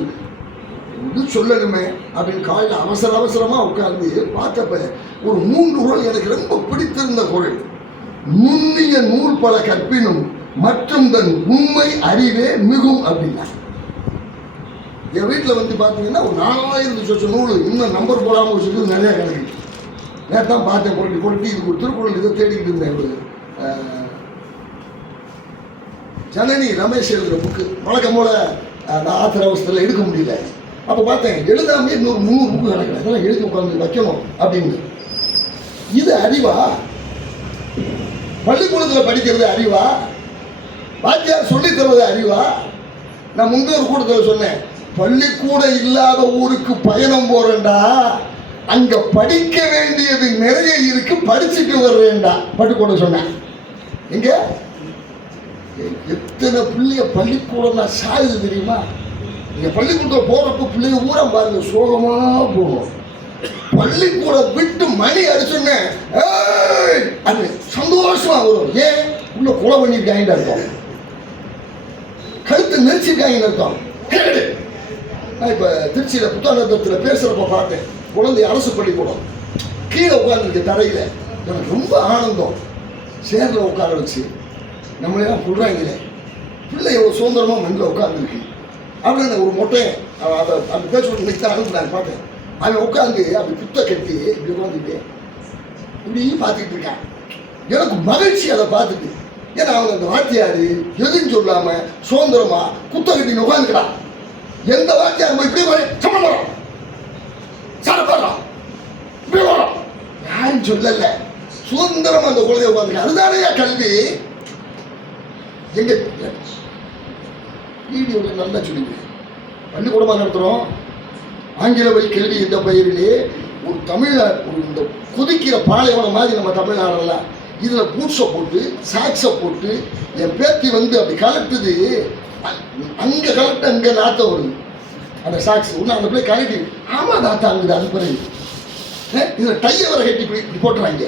இது சொல்லணுமே அப்படின்னு காலையில் அவசரமாக உட்கார்ந்து பார்த்தப்ப ஒரு 3 குரல் எனக்கு ரொம்ப பிடித்திருந்த குரல். நுண்ணிய நூல் பல கற்பினும் மற்றும் தன் உண்மை அறிவே மிகும் அப்படின்னா. என் வீட்டில் வந்து பார்த்தீங்கன்னா ஒரு 4000 சொச்ச நூல் இன்னும் நம்பர் போடாமல் வச்சுட்டு நிறையா கிடைக்குது. நேரத்தான் பார்த்தேன் பொருட்டி இது ஒரு திருக்குறள் இதை தேடிக்கிட்டு இருந்தேன். ஒரு ஜனனி ரமேஷ் எழுதுகிற புக்கு வழக்கம் போல நான் ஆத்திர அவசரத்தில் எடுக்க முடியல. அப்போ பார்த்தேன் எழுதாமே இன்னொரு 300 புக்கு கிடைக்கல. அதெல்லாம் எழுதி உட்காந்து வைக்கணும் அப்படின்னு. இது அறிவா? பள்ளிக்கூடத்தில் படிக்கிறது அறிவா? வாத்தியார் சொல்லி தருவது அறிவா? நான் முந்தைய ஒரு கூட்டத்தில் சொன்னேன், பள்ளிக்கூடம் இல்லாத ஊருக்கு பயணம் போறேன்டா, அங்க படிக்க வேண்டியது நிறைய இருக்கு, படிச்சுட்டு வர்றேன்டா பள்ளிக்கூடம் சொன்னேன். எங்க எத்தனை பிள்ளைய பள்ளிக்கூடம் நான் சாயுது தெரியுமா? நீங்க பள்ளிக்கூடத்தில் போறப்ப பிள்ளைங்க ஊரா பாருங்க சோகமா போகும். பள்ளிக்கூடம் விட்டு மணி அடிச்சுன்னு அது சந்தோஷமா வரும். ஏன்? உள்ள கொலை பண்ணிருக்காங்க அர்த்தம், கழுத்து நெரிச்சிருக்காங்கன்னு அர்த்தம். நான் இப்போ திருச்சியில் புத்தானந்தத்தில் பேசுகிறப்ப பார்த்தேன், குழந்தை அரசு பள்ளிக்கூடம் கீழே உட்காந்துருக்கு தரையில். எனக்கு ரொம்ப ஆனந்தம். சேரில் உட்கார வச்சு நம்மளெல்லாம் சொல்கிறாங்களே, பிள்ளை எவ்வளோ சுதந்திரமாக மண்ணில் உட்காந்துருக்கு அப்படின்னு ஒரு மொட்டையை அதை அந்த பேசுவது இன்னைக்கு தான் அனுப்புனாங்க பார்த்தேன். அவன் உட்காந்து அப்படி புத்த கட்டி இப்படி உட்காந்துட்டு இப்படி பார்த்துட்டு இருக்கான். எனக்கு மகிழ்ச்சி அதை பார்த்துட்டு. ஏன்னா அவங்க அந்த வாத்தியார் எதுன்னு சொல்லாமல் சுதந்திரமா குத்த கட்டி உட்காந்துக்கிறான். எந்த வாத்தியார் போய் இப்படி சம்பளம் சார பாடுறான் இப்படி வரோம் யாரும் சொல்லல, சுதந்திரமா அந்த குழந்தைய உட்காந்துக்க. அதுதானே கல்வி. எங்க வீடியோவில் நல்லா சொல்லுங்க, பள்ளிக்கூடமாக நடத்துகிறோம். ஆங்கில வழி கல்வி என்ற பெயரிலே ஒரு தமிழ்நாடு ஒரு இந்த குதிக்கிற பாலைவனம் மாதிரி நம்ம தமிழ்நாடெல்லாம் இதில் பூட்ஸை போட்டு சாக்ஸை போட்டு என் பேத்தி வந்து அப்படி கலட்டுது. அங்கே கலட்டு அங்கே நாற்றம் வருது. அந்த சாக்ஸ் ஒன்று அந்த பிள்ளை கலட்டி ஆமாம் நாற்றம் அங்குது. அது பிறகு இதில் டையை வர கட்டி இப்படி போட்டுறாங்க,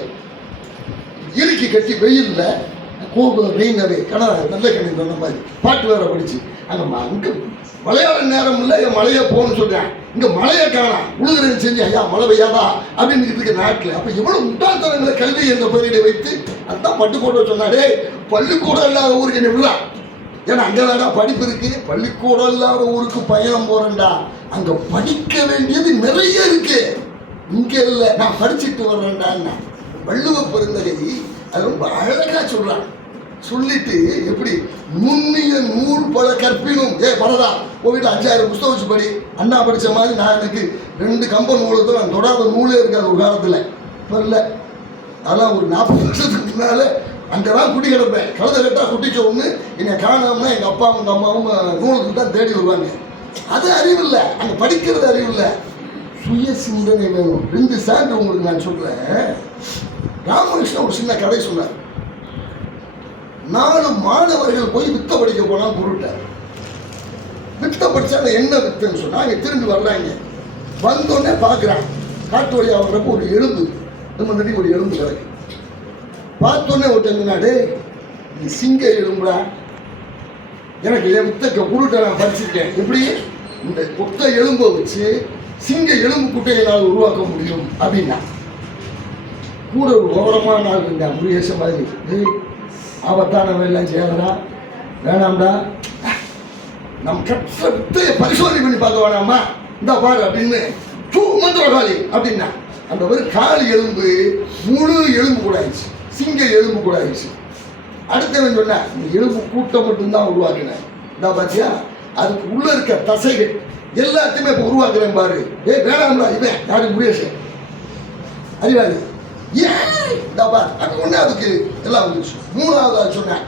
இறுக்கி கட்டி வெயிலில் கோபு ரெயினவே கனடா நல்ல கண்ணி சொன்ன மாதிரி பாட்டு வேற படிச்சு அங்கே விளையாட நேரம் இல்லை, என் மழையை போகணும்னு சொல்கிறேன். இங்கே மழையை காணா உழுகிறேன்னு செஞ்சு ஐயா மழை பெய்யாதா அப்படின்னு இருக்க நாட்டில். அப்போ எவ்வளோ முட்டாள்தனங்களை கல்வி என்ற பெயரிடை வைத்து அதுதான் பட்டுக்கோட்டை சொன்னாடே, பள்ளிக்கூடம் இல்லாத ஊருக்கு என்ன விடா. ஏன்னா அங்கே தாடா படிப்பு இருக்கு. பள்ளிக்கூடம் இல்லாத ஊருக்கு பயணம் போகிறேன்டா, அங்கே படிக்க வேண்டியது நிறைய இருக்கு, இங்கே இல்லை நான் படிச்சுட்டு வர்றேன்டான்னா. வள்ளுவ பெருந்தகை அது ரொம்ப அழகாக சொல்கிறான். சொல்லிட்டு எப்படி நுண்ணிய நூல் பல கற்பினும் பரதா உன் வீட்டில் 5000 புத்தகம் வச்சு படி. அண்ணா படித்த மாதிரி நான் எனக்கு 2 கம்பன் நூலத்தில் நான் தொடாத நூலே இருக்காது ஒரு காலத்தில். இப்போ இல்லை, அதெல்லாம் ஒரு 40 வருஷத்துக்கு முன்னால் அங்கே தான் குட்டி கிடப்பேன். கழுத கட்டாக குட்டிச்ச ஒன்று என்னை காணாமல் எங்கள் அப்பாவும் எங்கள் அம்மாவும் நூலுக்கு தான் தேடி வருவாங்க. அது அறிவில்லை, அங்கே படிக்கிறது அறிவில்லை, சுய சிந்தனை வேணும். 2 சான்று உங்களுக்கு நான் சொல்கிறேன். ராமகிருஷ்ணன் ஒரு சின்ன கதை சொன்னார். 4 மாணவர்கள் போய் வித்த படிக்க போனால் பொருட்டார். வித்த படித்தா என்ன வித்துன்னு சொன்னால் அங்கே திரும்பி வர்றாங்க. வந்தோடனே பார்க்குறான், காட்டு வழியாக வர்றப்போ ஒரு எலும்பு நம்ம நடி ஒரு எலும்பு கிடக்கு. பார்த்தோன்னே ஒருத்தங்கனாடே இது சிங்க எலும்புடா, எனக்கு என் வித்த பொருட்டை நான் படிச்சிருக்கேன், எப்படி இந்த கொத்த எலும்பை வச்சு சிங்க எலும்பு குட்டையை நான் உருவாக்க முடியும் அப்படின்னா. கூட ஒரு ஓரமான நாள் இருந்தா முருகேச மாதிரி ஆபத்தான வேலைலாம் செய்யாதடா, வேணாம்டா, நம் கற்றை பரிசோதனை பண்ணி பார்க்க வேணாமா, இந்த பாரு அப்படின்னு மந்திரகாளி அப்படின்னா. அந்த ஒரு கால் எலும்பு முழு எலும்பு கூட ஆயிடுச்சு, சிங்க எலும்பு கூட ஆயிடுச்சு. அடுத்தவன் சொன்ன இந்த எலும்பு கூட்டம் மட்டும்தான் உருவாக்கினேன். இந்த பாத்தியா அதுக்கு உள்ள இருக்க தசைகள் எல்லாத்தையுமே இப்போ உருவாக்குறேன் பாரு. வேணாம்டா, இவன் யாரு முருகேசன் அறிவாளி. ஏன் அப்போ ஒன்று அதுக்கு எல்லாம் வந்துச்சு. 3வது சொன்னேன்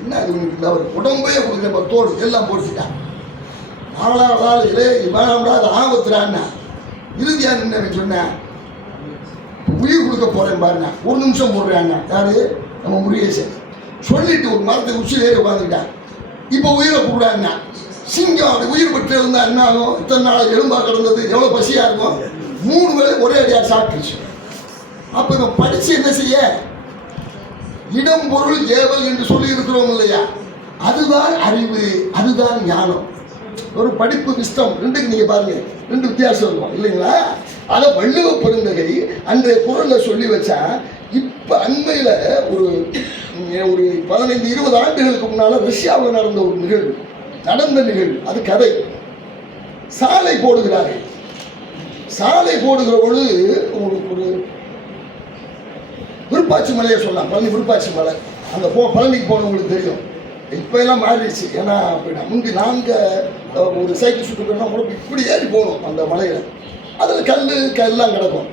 என்ன அது உங்களுக்கு அவர் உடம்பே கொடுக்குற தோடு எல்லாம் போட்டுட்டான். 4வது ஆள் இல்லை வேணாம்டா அது ஆபத்துறான்னா. இறுதியாக நின்று சொன்னேன் உயிர் கொடுக்க போகிறேன் பாருங்க, 1 நிமிஷம் போடுறாங்க. யாரு? நம்ம முருகேசன். சொல்லிட்டு ஒரு மரத்தை உச்சியில் ஏறி உட்காந்துக்கிட்டான். இப்போ உயிரை கூடாங்க. சிங்கம் அப்படி உயிர் பெற்று இருந்தால் என்ன ஆகும்? இத்தனை நாள் எலும்பாக கிடந்தது, எவ்வளோ பசியாக இருக்கும். 3 வேளை ஒரே அடியாக சாப்பிட்டுச்சு. அப்போ இவன் படித்து என்ன செய்ய? இடம் பொருள் ஏவல் என்று சொல்லி இருக்கிறோம் இல்லையா? அதுதான் அறிவு, அதுதான் ஞானம். ஒரு படிப்பு விஸ்டம் ரெண்டுக்கு நீங்கள் பாருங்க, 2 வித்தியாசம் இருக்கும் இல்லைங்களா? அதை வள்ளுவ பெருந்தகை அன்றைய குரலில் சொல்லி வச்சா, இப்போ அண்மையில் ஒரு 15-20 ஆண்டுகளுக்கு முன்னால் ரஷ்யாவில் நடந்த ஒரு நிகழ்வு, அது கதை. சாலை போடுகிறார்கள். சாலை போடுகிற பொழுது ஒரு விருப்பாச்சி மலையை சொல்லலாம், பழனி விருப்பாச்சி மலை. அந்த பழனிக்கு போனவங்களுக்கு தெரியும். இப்போ எல்லாம் மாறிடுச்சு. ஏன்னா முந்தி நாங்கள் ஒரு சைக்கிள் சுட்டு போனால் இப்படி ஏறி போகணும் அந்த மலையில். அதில் கல்லாம் கிடக்கும்.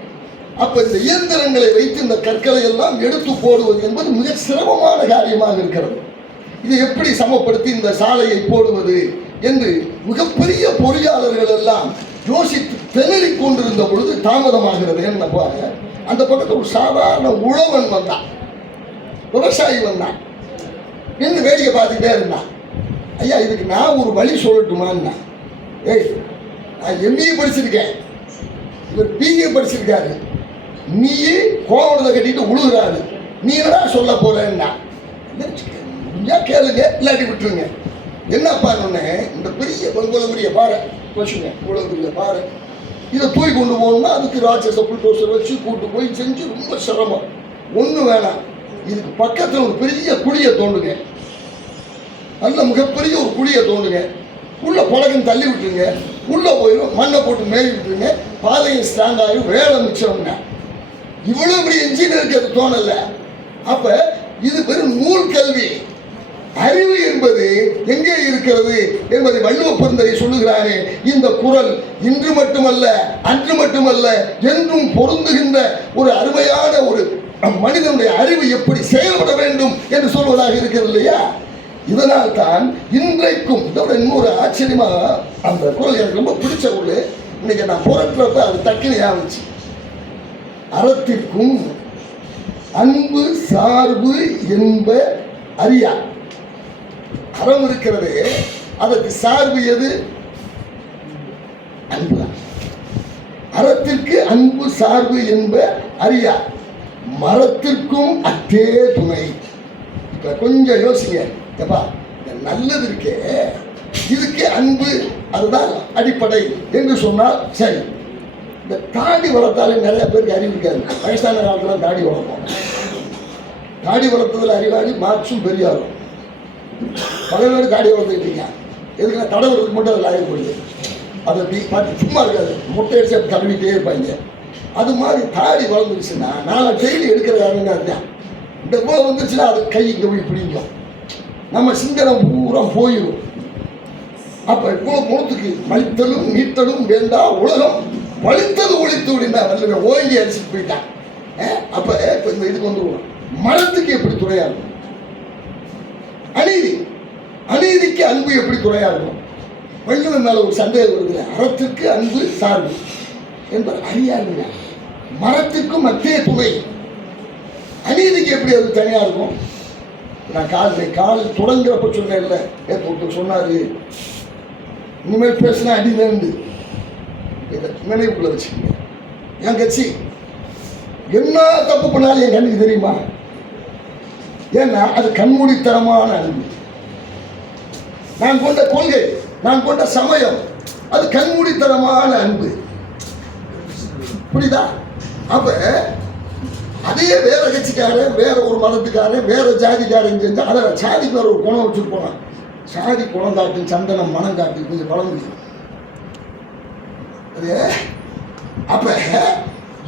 அப்போ இந்த இயந்திரங்களை வைத்து இந்த கற்களை எல்லாம் எடுத்து போடுவது என்பது மிக சிரமமான காரியமாக இருக்கிறது. இதை எப்படி சமப்படுத்தி இந்த சாலையை போடுவது என்று மிகப்பெரிய பொறியாளர்கள் எல்லாம் யோசித்து திணறிக் கொண்டிருந்த பொழுது தாமதமாகிறது. என்னப்பா, அந்த பக்கத்தில் ஒரு சாதாரண உழவன் வந்தான், விவசாயி வந்தான். நின்று வேடிக்கை பார்த்துக்கிட்டே இருந்தான். ஐயா, இதுக்கு நான் ஒரு வழி சொல்லட்டுமான்னா, நான் எம்ஏ படிச்சிருக்கேன், இவர் பிஏ படிச்சிருக்காரு, நீ கோவணத்தை கட்டிட்டு உழுகுறாரு, நீ என்னடா சொல்ல போறேன்னா, முடிஞ்சா கேளுங்க, இல்லாட்டி விட்டுருங்க. என்னப்பா இந்த பெரிய பாறை வச்சுங்க, இவ்வளவு பெரிய பாறை, இதை தூக்கி கொண்டு போகணும்னா அதுக்கு ராட்சச புல்டோசர் வச்சு கூட்டு போய் செஞ்சு ரொம்ப சிரமம். ஒன்றும் வேணாம், இதுக்கு பக்கத்தில் ஒரு பெரிய குழியை தோண்டுங்க, நல்ல மிகப்பெரிய ஒரு குழியை தோண்டுங்க, உள்ள பழக்கம் தள்ளி விட்டுருங்க, உள்ளே போயிடும், மண்ணை போட்டு மேவி விட்டுருங்க, பாதையும் ஸ்ட்ராங் ஆகும், வேலை மிச்சம்னா. இவ்வளோ பெரிய இன்ஜினியருக்கு அது தோணல. அப்போ இது பெரும் நூல் கல்வி. அறிவு என்பது எங்கே இருக்கிறது என்பதை வள்ளுவ பெருந்தகை சொல்லுகிறாரே. இந்த குறள் இன்று மட்டுமல்ல, அன்று மட்டுமல்ல, என்றும் பொருந்துகின்ற ஒரு அருமையான ஒரு மனிதனுடைய அறிவு எப்படி செயல்பட வேண்டும் என்று சொல்வதாக இருக்கிறது இல்லையா? இதனால் தான் இன்றைக்கும் இதோட இன்னொரு ஆச்சரியமா அந்த குறள் எனக்கு ரொம்ப பிடிச்ச குறள். இன்னைக்கு நான் புறக்கிறப்ப அது டக்குனு ஆச்சு. அறத்திற்கும் அன்பு சார்பு என்ப அறியா. அறம் இருக்கிறது, அதற்கு சார்பு எது? அன்பு. அறத்திற்கு அன்பு சார்பு என்ப அறியா, மரத்திற்கும் அத்தே துணை. இப்ப கொஞ்சம் யோசிங்க, எப்பா நல்லது இருக்கே, இதுக்கு அன்பு அதுதான் அடிப்படை என்று சொன்னால் சரி. இந்த தாடி வளர்த்தாலே நிறைய பேருக்கு அறிவு இருக்காது. வயசான காலத்தில் தாடி வளர்ப்போம். தாடி வளர்த்ததில் அறிவாளி மார்க்சும் பெரியாரும். பல பேர் தாடி வளர்த்துக்கிட்டீங்க, எதுக்குன்னா தடவுறதுக்கு மட்டும் அதில் ஆகிப்படுது. அதை பார்த்து சும்மா இருக்காது, முட்டை அடிச்சு அப்படி தடவிட்டே இருப்பாங்க. அது மாதிரி தாடி வளர்ந்துருச்சுன்னா நான் டெய்லி எடுக்கிற காரணம் அதுதான். இந்த போல வந்துருச்சுன்னா அது கை இங்கே போய் பிடிக்கும், நம்ம சிந்தனை பூரா போயிடும். அப்போ இவ்வளோ முகத்துக்கு மலித்தலும் நீட்டலும் வேண்டா உலகம் பழித்தது ஒழித்து விடுனா வல்லுவன் ஓங்கி அடிச்சுட்டு போயிட்டான். அப்போ இப்போ இந்த இதுக்கு வந்துடுவோம். மரத்துக்கு எப்படி துணையா இருக்கும்? அநீதிக்கு அன்பு எப்படி துணையா இருக்கும்? வள்ளுவன் மேல ஒரு சந்தேகம் வருது. அறத்திற்கு அன்பு சார்பு என்பது அறியாருங்க. மரத்திற்கும் மத்திய துணை. அநீதிக்கு எப்படி அது தனியா இருக்கும்? நான் கால் தொடங்குறப்ப சொன்னேன் இல்லை, ஒருத்தர் சொன்னாரு, இனிமேல் பேசினா அடி வேண்டு. இதை நினைவுக்குள்ள வச்சுக்கோங்க. என் கட்சி என்ன தப்பு பண்ணாலும் என் கண்ணுக்கு தெரியுமா? ஏன்னா அது கண்மூடித்தனமான அன்பு. நான் கொண்ட கொள்கை, நான் கொண்ட சமயம், அது கண்மூடித்தனமான அன்பு. புரியுதா? அப்ப அதே வேற கட்சிக்காரன், வேற ஒரு மதத்துக்காரன், வேற ஜாதிக்காரன் செஞ்சா அதை சாதிக்கு வேற ஒரு குணம் வச்சுட்டு போனான். சாதி குணம் காட்டு, சந்தனம் மனம் காட்டு, கொஞ்சம் பழமொழி. அது அப்ப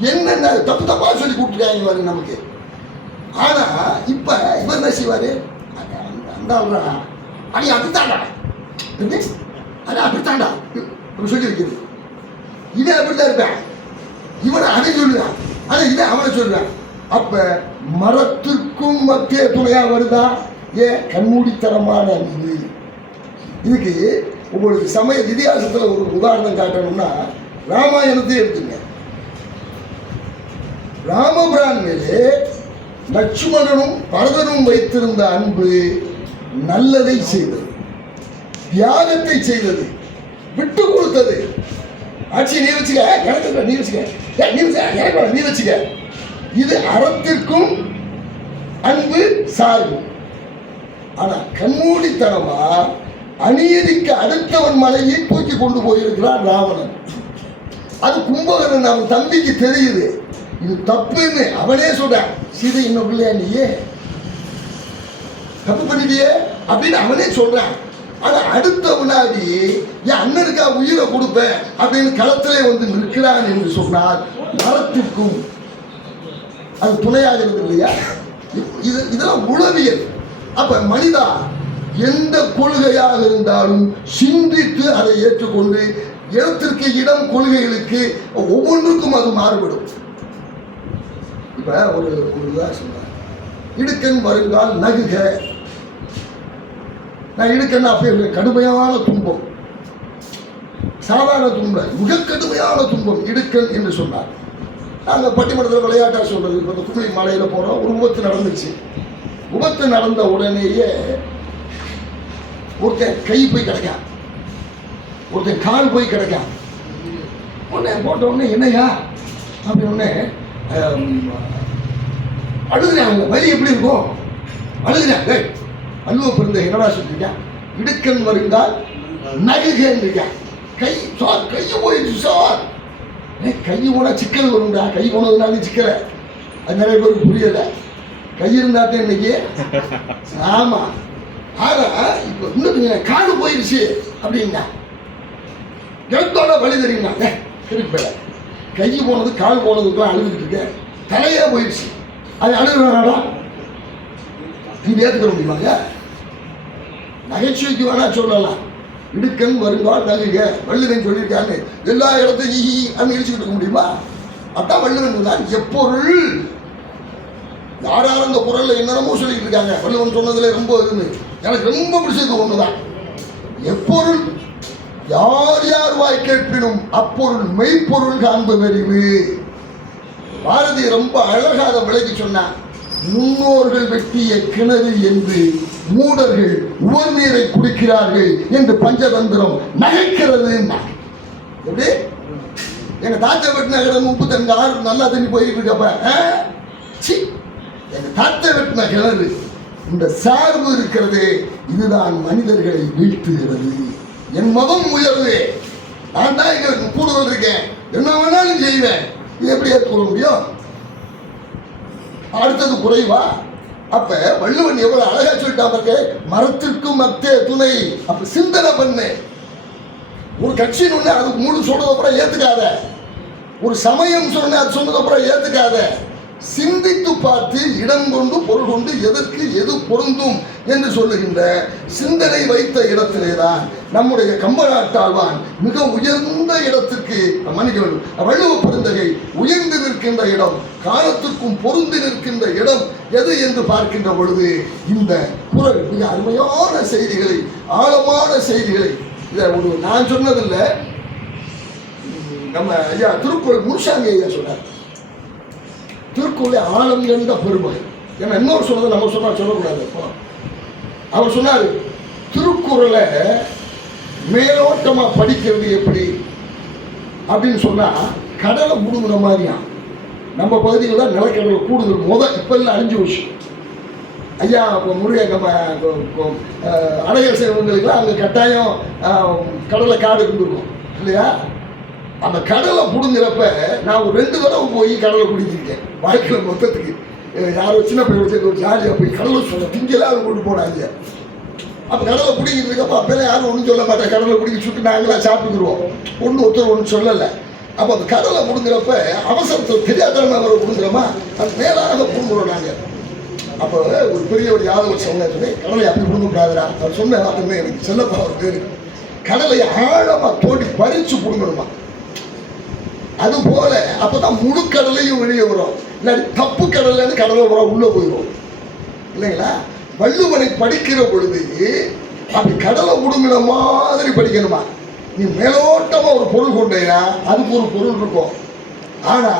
என்னென்ன தப்பு தப்பா சொல்லி கூப்பிட்டுருக்காங்க பாரு நமக்கு. ஆனா இப்ப இவர் என்ன செய்வாரு? அந்த அடி அப்படித்தாண்டா, அது அப்படித்தாண்டா சொல்லி வைக்கிறது. இவன் அப்படித்தான் இருப்பேன், இவனை அதை சொல்லுவான், அதை இவன் அவனை சொல்லுவான். அப்ப மரத்திற்கும் மத்திய துணையா வருதா? ஏன்? கண்மூடித்தனமான அன்பு. இதுக்கு உங்களுக்கு சமய இதிகாசத்தில் ஒரு உதாரணம் காட்டணும்னா ராமாயணத்தை எடுத்துங்க. ராமபிரான் மேலே லட்சுமணனும் பரதனும் வைத்திருந்த அன்பு நல்லதை செய்தது, தியாகத்தை செய்தது, விட்டு கொடுத்தது. ஆட்சி நீ வச்சுக்க, எனக்கு நீ வச்சுக்க, நீ வச்சுக்க, நீ வச்சுக்க. இது அறத்திற்கும் அன்பு சார்பு. ஆனா கண்மூடித்தனமா அநீதிக்கு அடுத்தவன் மலையை தூக்கி கொண்டு போயிருக்கிறான் ராவணன். அது கும்பகர்ணன் அவன் தம்பிக்கு தெரியுது, இது தப்புன்னு அவனே சொல்றான். சீதை இன்னும் இல்லையா, நீயே தப்பு பண்ணிட்டியே அப்படின்னு அவனே சொல்றான். ஆனா அடுத்த வினாடி என் அண்ணனுக்கா உயிரை கொடுப்பேன் அப்படின்னு களத்திலே வந்து நிற்கிறான் என்று சொன்னால் மரத்திற்கும் அது துணையாக இருந்தது இல்லையா? இதெல்லாம் உளவியல். அப்ப மனிதா எந்த கொள்கையாக இருந்தாலும் சிந்தித்து அதை ஏற்றுக்கொண்டு இடத்திற்கு இடம் கொள்கைகளுக்கு ஒவ்வொன்றுக்கும் அது மாறுபடும். இப்ப ஒரு சொன்ன இடுக்கன் வருங்கால் நகுக. நான் இடுக்கன் அப்ப கடுமையான துன்பம், சாதாரண துன்பம், மிக கடுமையான துன்பம் இடுக்கன் என்று சொன்னார். நாங்கள் பட்டிமன்றத்தில் விளையாட்டா சொல்றது, இப்போ இந்த குமரி மலையில போறோம், ஒரு விபத்து நடந்துச்சு. விபத்து நடந்த உடனேயே ஒருத்தன் கை போய் கிடைக்கான், ஒருத்தன் கால் போய் கிடைக்கான். உடனே போட்ட உடனே என்னையா அப்படின்னு அழுகுறாங்க. வலி எப்படி இருக்கும்? அழுகுறாங்க. அல்வ பிறந்த என்னடா சொல்லிருக்கேன், இடுக்கன் வருந்தால் நகுகன்னு இருக்கேன். கை சார், கையை போயிடுச்சு சார். கை போனா சிக்கல் வரும்டா, கை போனதுனால சிக்கல. அது நிறைய பேருக்கு புரியல. கை இருந்தாத்தான் இன்னைக்கு. ஆமா. ஆனா இப்ப இன்னும் காடு போயிடுச்சு அப்படின்னா எழுத்தோட வழி தெரியுமா? கை போனது கால் போனதுக்கெல்லாம் அழுதுகிட்டு இருக்க, தலையே போயிடுச்சு. அது அழுகுறாடா, நீங்க ஏற்றுக்க முடியுமாங்க? நகைச்சுவைக்கு வேணா சொல்லலாம். இடுக்கன் வருங்கால் நகுக, வள்ளுவன் சொல்லியிருக்காங்க. எல்லா இடத்தையும் இடிச்சுக்கிட்டு இருக்க முடியுமா? அதான் வள்ளுவன் தான் எப்பொருள். யாராரும் அந்த குரல்ல என்னென்னமோ சொல்லிட்டு இருக்காங்க. வள்ளுவன் சொன்னதுல ரொம்ப இருந்து எனக்கு ரொம்ப பிடிச்சது ஒண்ணுதான். எப்பொருள் யார் யார் வாய் கேட்பினும் அப்பொருள் மெய்ப்பொருள் காண்பதறிவு. பாரதி ரொம்ப அழகாக விளக்கி சொன்னார். முன்னோர்கள் வெட்டிய கிணறு என்று மூடர்கள் உவர் நீரை குடிக்கிறார்கள் என்று பஞ்சதந்திரம் நகைக்கிறது. எப்படி எங்க தாத்தா வெட்டின கிணறு உப்பு தண்ணி ஆறு நல்லா தண்ணி போயிட்டு இருக்கப்ப, எங்க தாத்தா வெட்டின கிணறு இந்த சார்பு இருக்கிறது, இதுதான் மனிதர்களை வீழ்த்துகிறது. என் மதம் உயர்வு, நான் தான் இங்க கூடுதல் இருக்கேன், என்ன வேணாலும் செய்வேன், இது எப்படி ஏற்றுக்கொள்ள முடியும்? அடுத்தது குறைவா? அப்ப வள்ளுவன் எவ்வளவு அழகா சொல்லிட்டாங்க, மரத்திற்கும் மத்தே துணை. அப்ப சிந்தனை பண்ணு. ஒரு கட்சின்னு ஒண்ணு அதுக்கு முழு சொல்றது அப்புறம் ஏத்துக்காத, ஒரு சமயம் சொன்ன அது சொன்னது அப்புறம் ஏத்துக்காத. சிந்தித்து பார்த்து இடம் கொண்டு பொருள் கொண்டு எதற்கு எது பொருந்தும் என்று சொல்லுகின்ற சிந்தனை வைத்த இடத்திலேதான் நம்முடைய கம்பநாட்டாழ்வான் மிக உயர்ந்த இடத்திற்கு மன்னிக்க வேண்டும். வள்ளுவ பெருந்தகை உயர்ந்து நிற்கின்ற இடம், காலத்துக்கும் பொருந்தி நிற்கின்ற இடம் எது என்று பார்க்கின்ற பொழுது இந்த குறள் மிக அருமையான செய்திகளை, ஆழமான செய்திகளை, இதை ஒரு நான் சொன்னதில்லை, நம்ம ஐயா திருக்குறள் முனுசாமி ஐயா சொன்னார். திருக்குறளை ஆழம் கண்ட பெருமை. ஏன்னா இன்னொரு சொன்னதை நம்ம சொன்னா சொல்லக்கூடாது. அவர் சொன்னார், திருக்குறளை மேலோட்டமா படிக்கிறது எப்படி அப்படின்னு சொன்னா கடலை முடுங்குற மாதிரியா. நம்ம பகுதியில் தான் நிலக்கடலை கூடுதல் இப்ப எல்லாம் அழிஞ்சு போச்சு. ஐயா முருகை நம்ம அடையல் செய்வங்களுக்குலாம் அங்கே கட்டாயம் கடலை காடு இருந்திருக்கும் இல்லையா? அந்த கடலை பிடுங்கிறப்ப நான் ஒரு 2 தடவை போய் கடலை பிடிச்சிருக்கேன் வாழ்க்கையில் மொத்தத்துக்கு. யாரோ சின்ன பையன் வச்சு ஒரு ஜாலியாக போய் கடலை சொல்ல திங்கெல்லாம் அதை கொண்டு போனாங்க. அப்போ கடலை பிடிக்கிட்டு இருக்கப்போ அப்போல்லாம் யாரும் ஒன்றும் சொல்ல மாட்டேன், கடலை பிடிக்க சுட்டு நாங்களாம் சாப்பிட்டுக்குருவோம், ஒருத்தர் ஒன்று சொல்லலை. அப்போ அந்த கடலை பிடுங்குறப்ப அவசரத்தில் தெரியாதவங்க அவரை பிடுங்குறோமா, அது மேலாக பிடுங்குறோம் நாங்கள். அப்போ ஒரு பெரிய ஒரு யாதவ சொன்ன சொல்லி கடலை அப்படி பிடுங்கக்கூடாதுரா, அவர் சொன்ன வார்த்தை எனக்கு செல்லப்பா ஒரு பேர், கடலை ஆழமாக தோண்டி பறித்து பிடுங்கணுமா. அது போல அப்பதான் முழு கடலையும் வெளியே வரும். இல்லாட்டி தப்பு கடலைன்னு கடலை உள்ள போயிடும் இல்லைங்களா? வள்ளுவனை படிக்கிற பொழுது அப்படி கடலை முடுங்கின மாதிரி படிக்கணுமா. நீ மேலோட்டமா ஒரு பொருள் கொண்டேனா அதுக்கு ஒரு பொருள் இருக்கும். ஆனா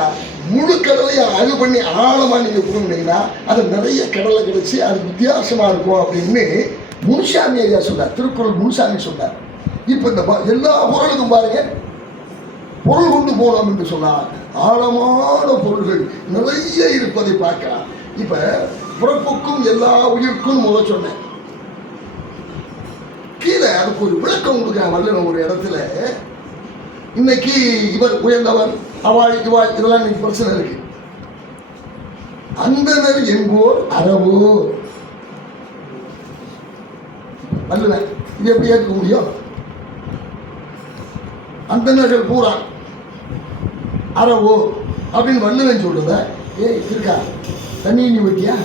முழு கடலையை அழகு பண்ணி ஆழமாக நீங்கள் போனீங்கன்னா அது நிறைய கடலை கிடைச்சி அது வித்தியாசமாக இருக்கும் அப்படின்னு முன்சாமி ஐயா சொன்னார். திருக்குறள் முன்சாமி சொன்னார். இப்போ இந்த எல்லா பொருளுக்கும் பாருங்க, பொருள் கொண்டு போனோம் என்று சொன்னால் ஆழமான பொருள்கள் நிறைய இருப்பதை பார்க்கலாம். இப்ப பிறப்புக்கும் எல்லா உயிருக்கும் முத சொன்னேன். கீழே அதுக்கு ஒரு விளக்கம் கொடுக்க வரல. ஒரு இடத்துல இன்னைக்கு இவர் உயர்ந்தவர், அவாள் இவாள் இதெல்லாம் இன்னைக்கு பிரச்சனை இருக்கு. அந்தனர் என்போர் அறவோர். வல்லுவன் இது எப்படி ஏற்க முடியும்? அந்தனர்கள் பூரா அறவோ அப்படின்னு வள்ளுவன் சொல்றத இருக்கா? தண்ணி நீ வைக்கியா?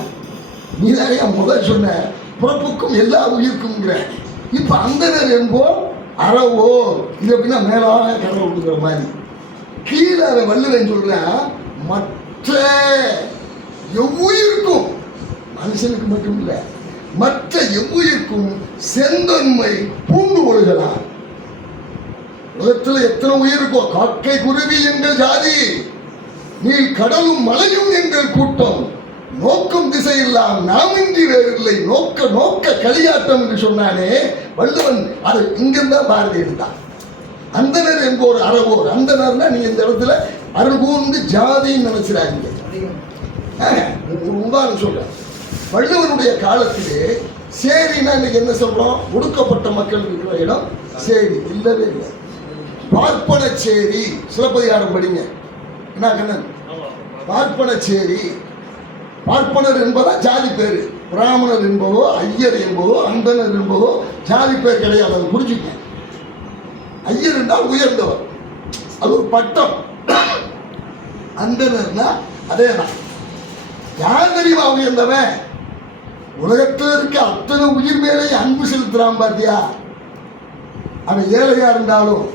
நீ தான் முதல் சொன்ன பிறப்புக்கும் எல்லா உயிருக்கும்ங்கிற. இப்ப அந்தனர் என்போர் அறவோ இது அப்படின்னா மேலான கடவுள் கொடுக்குற மாதிரி. கீழே வள்ளுவன் சொல்ற மற்ற எவ்வுயிருக்கும், மனுஷனுக்கு மட்டும் இல்லை, மற்ற எவ்வுயிருக்கும் செந்தன்மை பூண்டு கொள்கிறார். உலகத்துல எத்தனை உயிர் இருக்கும்? காக்கை குருவி எங்கள் ஜாதி, நீ கடலும் மலையும் எங்கள் கூட்டம், நோக்கும் திசையெல்லாம் நாமின்றி வேறில்லை, நோக்க நோக்க களியாட்டம் என்று சொன்னானே வள்ளுவன். அது இங்கிருந்தா பாரதி எடுத்தான். அந்தனர் என்போர் அறவோர். அந்தனர்னா நீங்க இந்த இடத்துல அருள் கூர்ந்து ஜாதின்னு நினைச்சிடாதீங்க. உதாரணம் சொல்றேன். வள்ளுவனுடைய காலத்திலே சேரினா இன்னைக்கு என்ன சொல்றோம்? ஒடுக்கப்பட்ட மக்கள் இருக்கிற இடம் சேரி. இல்லவே இல்லை. பார்ப்பனச்சேரி, சிலப்பதிகாரம் படிங்க. என்ன கண்ணன்? பார்ப்பனச்சேரி. பார்ப்பனர் என்பதா ஜாதி பேரு. பிராமணர் என்பதோ ஐயர் என்பதோ அந்தனர் என்பதோ ஜாதி பேர் கிடையாது. அதை புரிஞ்சுக்க. ஐயர் என்றால் உயர்ந்தவர், அது ஒரு பட்டம். அந்தனர்னா அதே தான். யார் தெரியுமா உயர்ந்தவன்? உலகத்தில் இருக்க அத்தனை உயிர் மேலே அன்பு செலுத்துறான் பாத்தியா? அவன் ஏழையா இருந்தாலும்,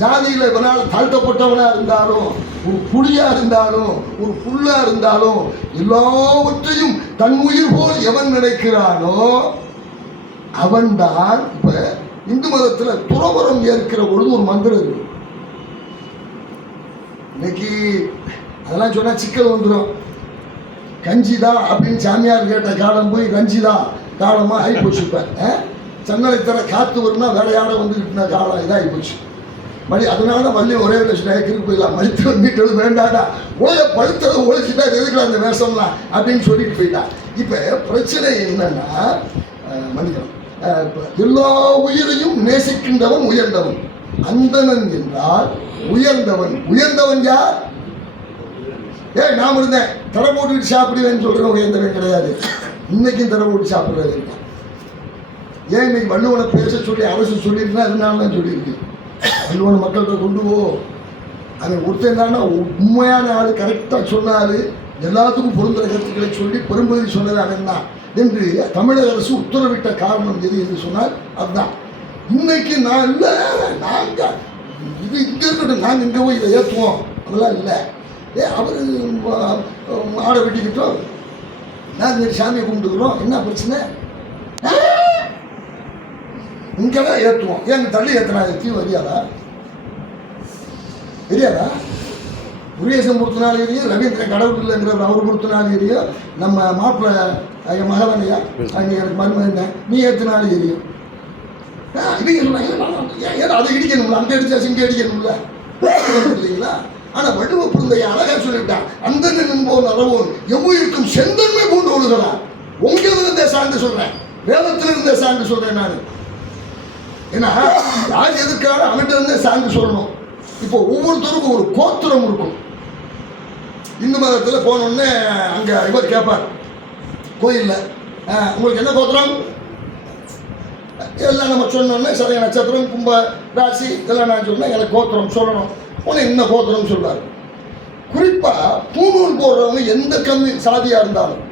ஜாதியில் இவனால் தாழ்த்தப்பட்டவனா இருந்தாலும், ஒரு புலியா இருந்தாலும், ஒரு புல்லா இருந்தாலும், எல்லாவற்றையும் தன் உயிர் போல் எவன் நினைக்கிறானோ அவன்தான். இப்ப இந்து மதத்துல துறவரம் ஏற்கிற பொழுது ஒரு மந்திரம் இருக்கு. இன்னைக்கு அதெல்லாம் சொன்னா சிக்கல் வந்துடும். கஞ்சிதான் அப்படின்னு சாமியார் கேட்ட காலம் போய் கஞ்சிதான் காலமா ஆகி போச்சுப்பேன். சென்னை தர காத்து வரும்னா வேற யாரும் வந்துக்கிட்டு காலம் இதாகி போச்சு. மணி அதனால வள்ளி ஒரே கிருக்கு போயிடலாம். மலித்தவன் மீட்டது வேண்டாடா, உலக பழுத்ததை ஒழிச்சுட்டா எதுக்கலாம் அந்த வேஷம்லாம் அப்படின்னு சொல்லிட்டு போயிட்டான். இப்போ பிரச்சனை என்னன்னா, மனிதன் எல்லா உயிரையும் நேசிக்கின்றவன் உயர்ந்தவன். அந்தணன் என்றால் உயர்ந்தவன். உயர்ந்தவன் யார்? நான் இருந்தேன் தர போட்டுக்கிட்டு சாப்பிடுவேன்னு சொல்றேன். உயர்ந்தவன் கிடையாது. இன்னைக்கும் தர போட்டு சாப்பிடுறது இருக்கான். ஏன் இன்னைக்கு வள்ளுவனை பேச சொல்லி அரசு சொல்லியிருந்தா அதனால தான் சொல்லியிருக்கு. வள்ளுவனை மக்கள்கிட்ட கொண்டு போ. அவன் ஒருத்தன் தானே உண்மையான ஆள், கரெக்டாக சொன்னாரு, எல்லாத்துக்கும் பொருந்துற கருத்துக்களை சொல்லி பெரும்பகுதி சொன்னது அவன் தான் என்று தமிழக அரசு உத்தரவிட்ட காரணம் எது என்று சொன்னால் அதுதான். இன்னைக்கு நான் இல்லை, நாங்கள் இது இங்கே இருக்கட்டும், நாங்கள் இங்கே போய் இதை ஏற்றுவோம், அதெல்லாம் இல்லை. அவர் ஆடை வெட்டிக்கிட்டோம், நாங்கள் சாமியை கும்பிட்டுக்கிறோம், என்ன பிரச்சனை? இங்கே தான் ஏற்றுவோம். ஏன் தள்ளி ஏற்றினா தீவு அறியாதா? தெரியாதா? முருகேசன் பொறுத்தனாலும் எரியும், ரவீந்திரன் கடவுள் இல்லைங்கிறவர் அவர் பொறுத்தனாலும் எரியும், நம்ம மாப்பிள்ளை என் மகதானையா அங்கே எனக்கு மருமகன் நீ ஏற்றினாலும் எரியும். இவங்க சொன்னாங்க ஏன்னா அதை இடிக்கணும்ல, அங்கே அடிச்சா இங்கே அடிக்கணும்ல இல்லைங்களா? ஆனால் வள்ளுவ பிறந்தைய அழகா சொல்லிவிட்டான். அந்தணன் என்போன் அறவோன் எவ்வுயிருக்கும் செந்தன்மை போன்று ஒழுகலாம். உங்க இருந்தே சான்று சொல்றேன், வேதத்தில் இருந்தே சான்று சொல்றேன் நான். ஏன்னா யார் எதுக்காக அவன்கிட்ட இருந்தே சான்று சொல்லணும். இப்போ ஒவ்வொருத்தருக்கும் ஒரு கோத்திரம் இருக்கும். இந்து மதத்தில் போனோடனே அங்கே இவர் கேட்பார் கோயிலில், உங்களுக்கு என்ன கோத்திரம்? எல்லாம் நம்ம சொன்னோன்னே சதய நட்சத்திரம், கும்ப ராசி இதெல்லாம் நான் சொன்னேன், எனக்கு கோத்திரம் சொல்லணும். உடனே என்ன கோத்திரம் சொல்றாரு. குறிப்பாக பூணூல் போடுறவங்க எந்த கம்மி சாதியாக இருந்தாலும்,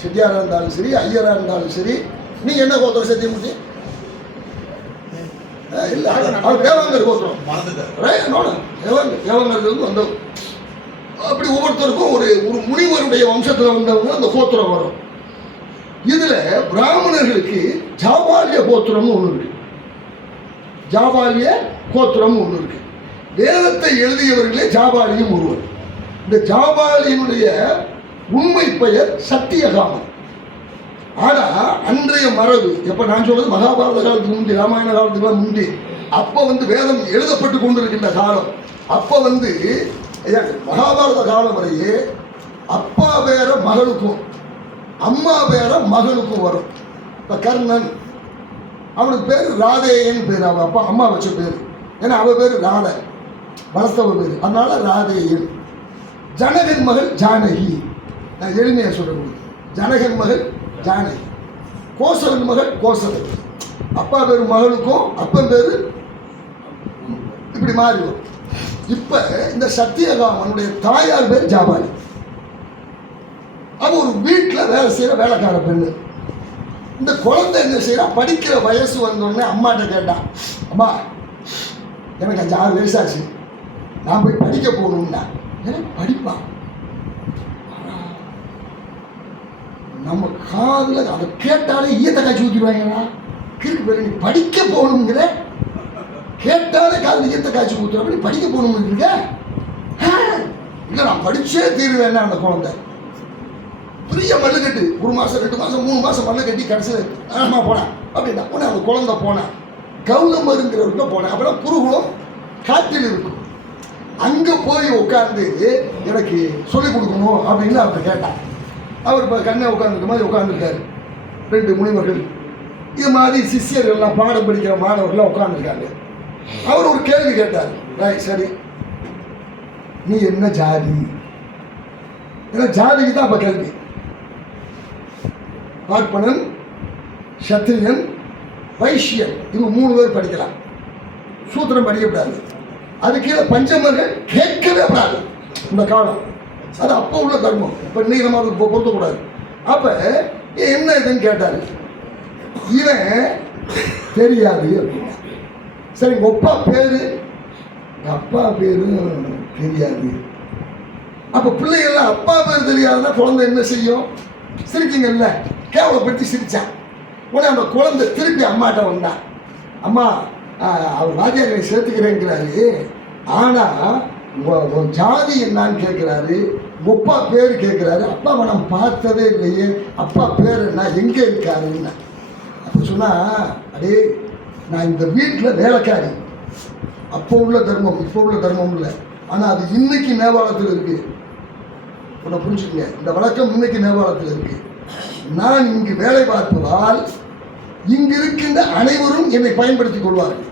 செட்டியாராக இருந்தாலும் சரி, ஐயராக இருந்தாலும் சரி, நீங்கள் என்ன கோத்திரம் சத்தியமூர்த்தி? இல்லை, அவர் தேவாங்கர் கோத்திரம். தேவாங்கர்கள் வந்தவங்க. அப்படி ஒவ்வொருத்தருக்கும் ஒரு ஒரு முனிவருடைய வம்சத்தில் வந்தவங்க அந்த கோத்திரம் வரும். இதுல பிராமணர்களுக்கு ஜாபாலிய கோத்திரம்னு ஒன்று இருக்கு. ஜாபாலிய கோத்திரம் ஒன்று இருக்கு. வேதத்தை எழுதியவர்களே ஜாபாலியும் ஒருவர். இந்த ஜாபாலியினுடைய உண்மை பெயர் சத்தியகாமன். ஆனா அன்றைய மரபு, எப்ப நான் சொல்றது மகாபாரத காலத்துக்கு முந்தி, ராமாயண காலத்துக்கு முந்தி, அப்ப வேதம் எழுதப்பட்டு கொண்டிருக்கின்ற காலம். அப்ப மகாபாரத காலம் வரையே அப்பா பேர மகளுக்கும் அம்மா பேர மகளுக்கும் வரும். இப்ப கர்ணன், அவனுக்கு பேர் ராதேயன் பேர், அவ அப்பா அம்மா வச்ச பேர். ஏன்னா அவ பேர் ராத, வளர்த்தவ பேர், அதனால ராதேயன். ஜனகன் மகள் ஜானகி, நான் எளிமையா சொல்றேன். ஜனகன் மகள் ஜானகி. கோசலன் மகள் கோசலன். அப்பா பேர் மகளுக்கும் அப்பன் பேரு இப்படி மாறி வரும். இப்ப இந்த சத்தியகாமனுடைய தாயார் பேர் ஜாபாலி. அவ ஒரு வீட்டில் வேலை செய்யற வேலைக்கார பெண்ணு. இந்த குழந்தை என்ன செய்யறா, படிக்கிற வயசு வந்தோடனே அம்மாட்ட கேட்டான், அம்மா எனக்கு 5-6 வயசாச்சு, நான் போய் படிக்க போகணும்னா. எனக்கு படிப்பான், நம்ம காதில் அதை கேட்டாலே ஈயத்தை காய்ச்சி ஊற்றிடுவாங்களா? கிறுக்கு பேர், நீ படிக்க போகணுங்கிற, கேட்டாலே காதில் ஈயத்தை காய்ச்சி ஊற்றுற, நீ படிக்க போகணும்னு இருக்க. இல்லை நான் படிச்சே தீருவேன்னா அந்த குழந்தை பெரிய மல்லு கட்டு, 1 மாதம் 2 மாதம் 3 மாதம் மல்லு கட்டி கடைசியில் ஆமா போனேன் அப்படின்னா உடனே அந்த குழந்தை போனேன். கௌதமருங்கிறவர்கிட்ட போனேன். அப்புறம் குருகுலம் காட்டில் இருக்கும், அங்கே போய் உட்காந்து எனக்கு சொல்லிக் கொடுக்கணும் அப்படின்னு அவர் கேட்டான். அவர் இப்போ கண்ணை உட்காந்துருக்க மாதிரி உட்காந்துருக்காரு. 2 முனிவர்கள் இது மாதிரி சிஷியர்கள்லாம் பாடம் படிக்கிற மாணவர்கள்லாம் உட்காந்துருக்காங்க. அவர் ஒரு கேள்வி கேட்டார். சரி, நீ என்ன ஜாதி? ஏன்னா ஜாதிக்கு தான் அப்போ கேள்வி. பார்ப்பனன், சத்திரியன், வைஷ்யன், இது 3 பேர் படிக்கலாம். சூத்திரம் படிக்கப்படாது. அது கீழே பஞ்சமர்கள் கேட்கவே கூடாது இந்த காலம். அது அப்போ உள்ள தர்மம். இப்போ இன்னைக்கு நம்ம அதுக்கு பொருத்தக்கூடாது. அப்போ என்ன இதுன்னு கேட்டாரு. இவன் தெரியாது அப்படின்னா. சரி, உங்க அப்பா பேரு? அப்பா பேரும் தெரியாது. அப்போ பிள்ளைகள்லாம் அப்பா பேர் தெரியாதுன்னா குழந்தை என்ன செய்யும்? சிரிக்குங்கல்ல, கேவலப்படுத்தி சிரிச்சான். உடனே அந்த குழந்தை திருப்பி அம்மாட்ட வந்தான். அம்மா, அவர் வாத்தியாரை சேர்த்துக்கிறேங்கிறாரு, ஆனால் உன் ஜாதி என்னான்னு கேட்குறாரு, அப்பா பேர் கேட்குறாரு. அப்பாவை நான் பார்த்ததே இல்லையே, அப்பா பேர் என்ன, எங்கே இருக்காருன்னா. அப்போ சொன்னா, அடே நான் இந்த வீட்டில் வேலைக்காரி. அப்போ உள்ள தர்மம் இப்போ உள்ள தர்மம் இல்லை, ஆனால் அது இன்னைக்கு நேபாளத்தில் இருக்கு. உன்னை புரிஞ்சுக்கங்க, இந்த வழக்கம் இன்னைக்கு நேபாளத்தில் இருக்கு. நான் இங்கு வேலை பார்ப்பதால் இங்கு இருக்கின்ற அனைவரும் என்னை பயன்படுத்திக் கொள்வார்கள்,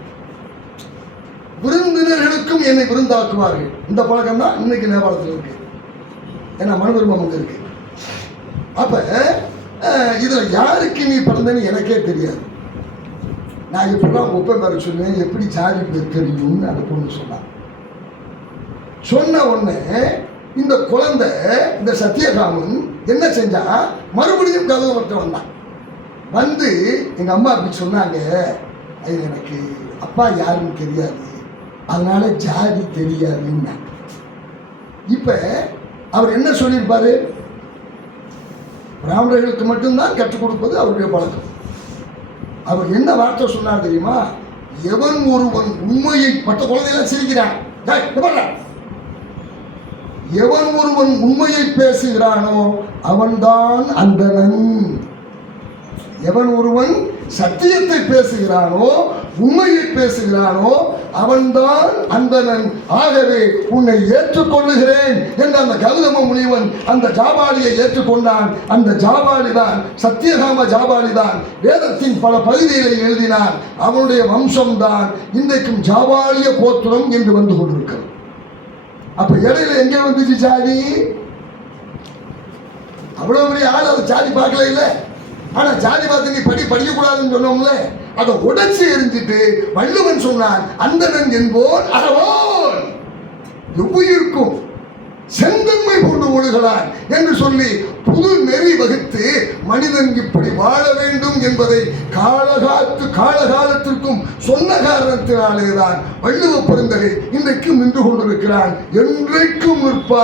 விருந்தினர்களுக்கும் என்னை விருந்தாக்குவார்கள். இந்த பழக்கம் தான் இன்னைக்கு நேபாளத்தில் இருக்கு. ஏன்னா மனு தர்மம் அங்கே இருக்கு. அப்ப இதுல யாருக்கு நீ பிறந்தன்னு எனக்கே தெரியாது. நான் இப்பெல்லாம் ஒப்ப பேர சொன்னேன், எப்படி ஜாதி பேர் தெரியும்னு அந்த பொண்ணு சொன்னான். சொன்ன உடனே இந்த குழந்தை, இந்த சத்தியகாமன் என்ன செஞ்சா, மறுபடியும் கதவர்கிட்ட வந்தான். வந்து எங்க அம்மா அப்படி சொன்னாங்க, எனக்கு அப்பா யாருன்னு தெரியாது, அதனால ஜாதி தெரியாதுன்னா. இப்ப அவர் என்ன சொல்லியிருப்பாரு? பிராமணர்களுக்கு மட்டும்தான் கற்றுக் கொடுப்பது அவருடைய பழக்கம். அவர் என்ன வார்த்தை சொன்னார் தெரியுமா? எவன் ஒருவன் உண்மையை, பட்ட குழந்தையெல்லாம் சிரிக்கிறான், எவன் ஒருவன் உண்மையை பேசுகிறானோ அவன்தான் அந்தணன். எவன் ஒருவன் சத்தியத்தை பேசுகிறானோ, உண்மையை பேசுகிறானோ அவன்தான் அந்தணன். ஆகவே உன்னை ஏற்றுக்கொள்ளுகிறேன் என்று அந்த கௌதம முனிவன் அந்த ஜாபாலியை ஏற்றுக்கொண்டான். அந்த ஜாபாலி தான், சத்தியகாம ஜாபாலி தான் வேதத்தின் பல பகுதிகளை எழுதினான். அவனுடைய வம்சம்தான் இன்றைக்கும் ஜாபாலிய கோத்திரம் என்று வந்து கொண்டிருக்கிறது. அப்ப இடையில எங்க வந்துச்சு ஜாதி? அவ்வளவு பெரிய ஆள் அதை ஜாதி பார்க்கல இல்ல. ஆனா ஜாதி பார்த்து நீ படிக்கக்கூடாதுன்னு சொன்னோம்ல, அதை உடைச்சு எரிஞ்சிட்டு வள்ளுவன் சொன்னான், அந்தணன் என்போன் அறவோன் எவ்வுயிருக்கும் செந்தன்மை கொண்டு ஒழுகலான் என்று சொல்லி புது நெறி வகுத்து மனிதன் இப்படி வாழ வேண்டும் என்பதை காலகாலத்திற்கும் சொன்ன காரணத்தினாலேதான் வள்ளுவ பெருந்தகை இன்றைக்கும் நின்று கொண்டிருக்கிறான். என்றைக்கும் நிற்பார்.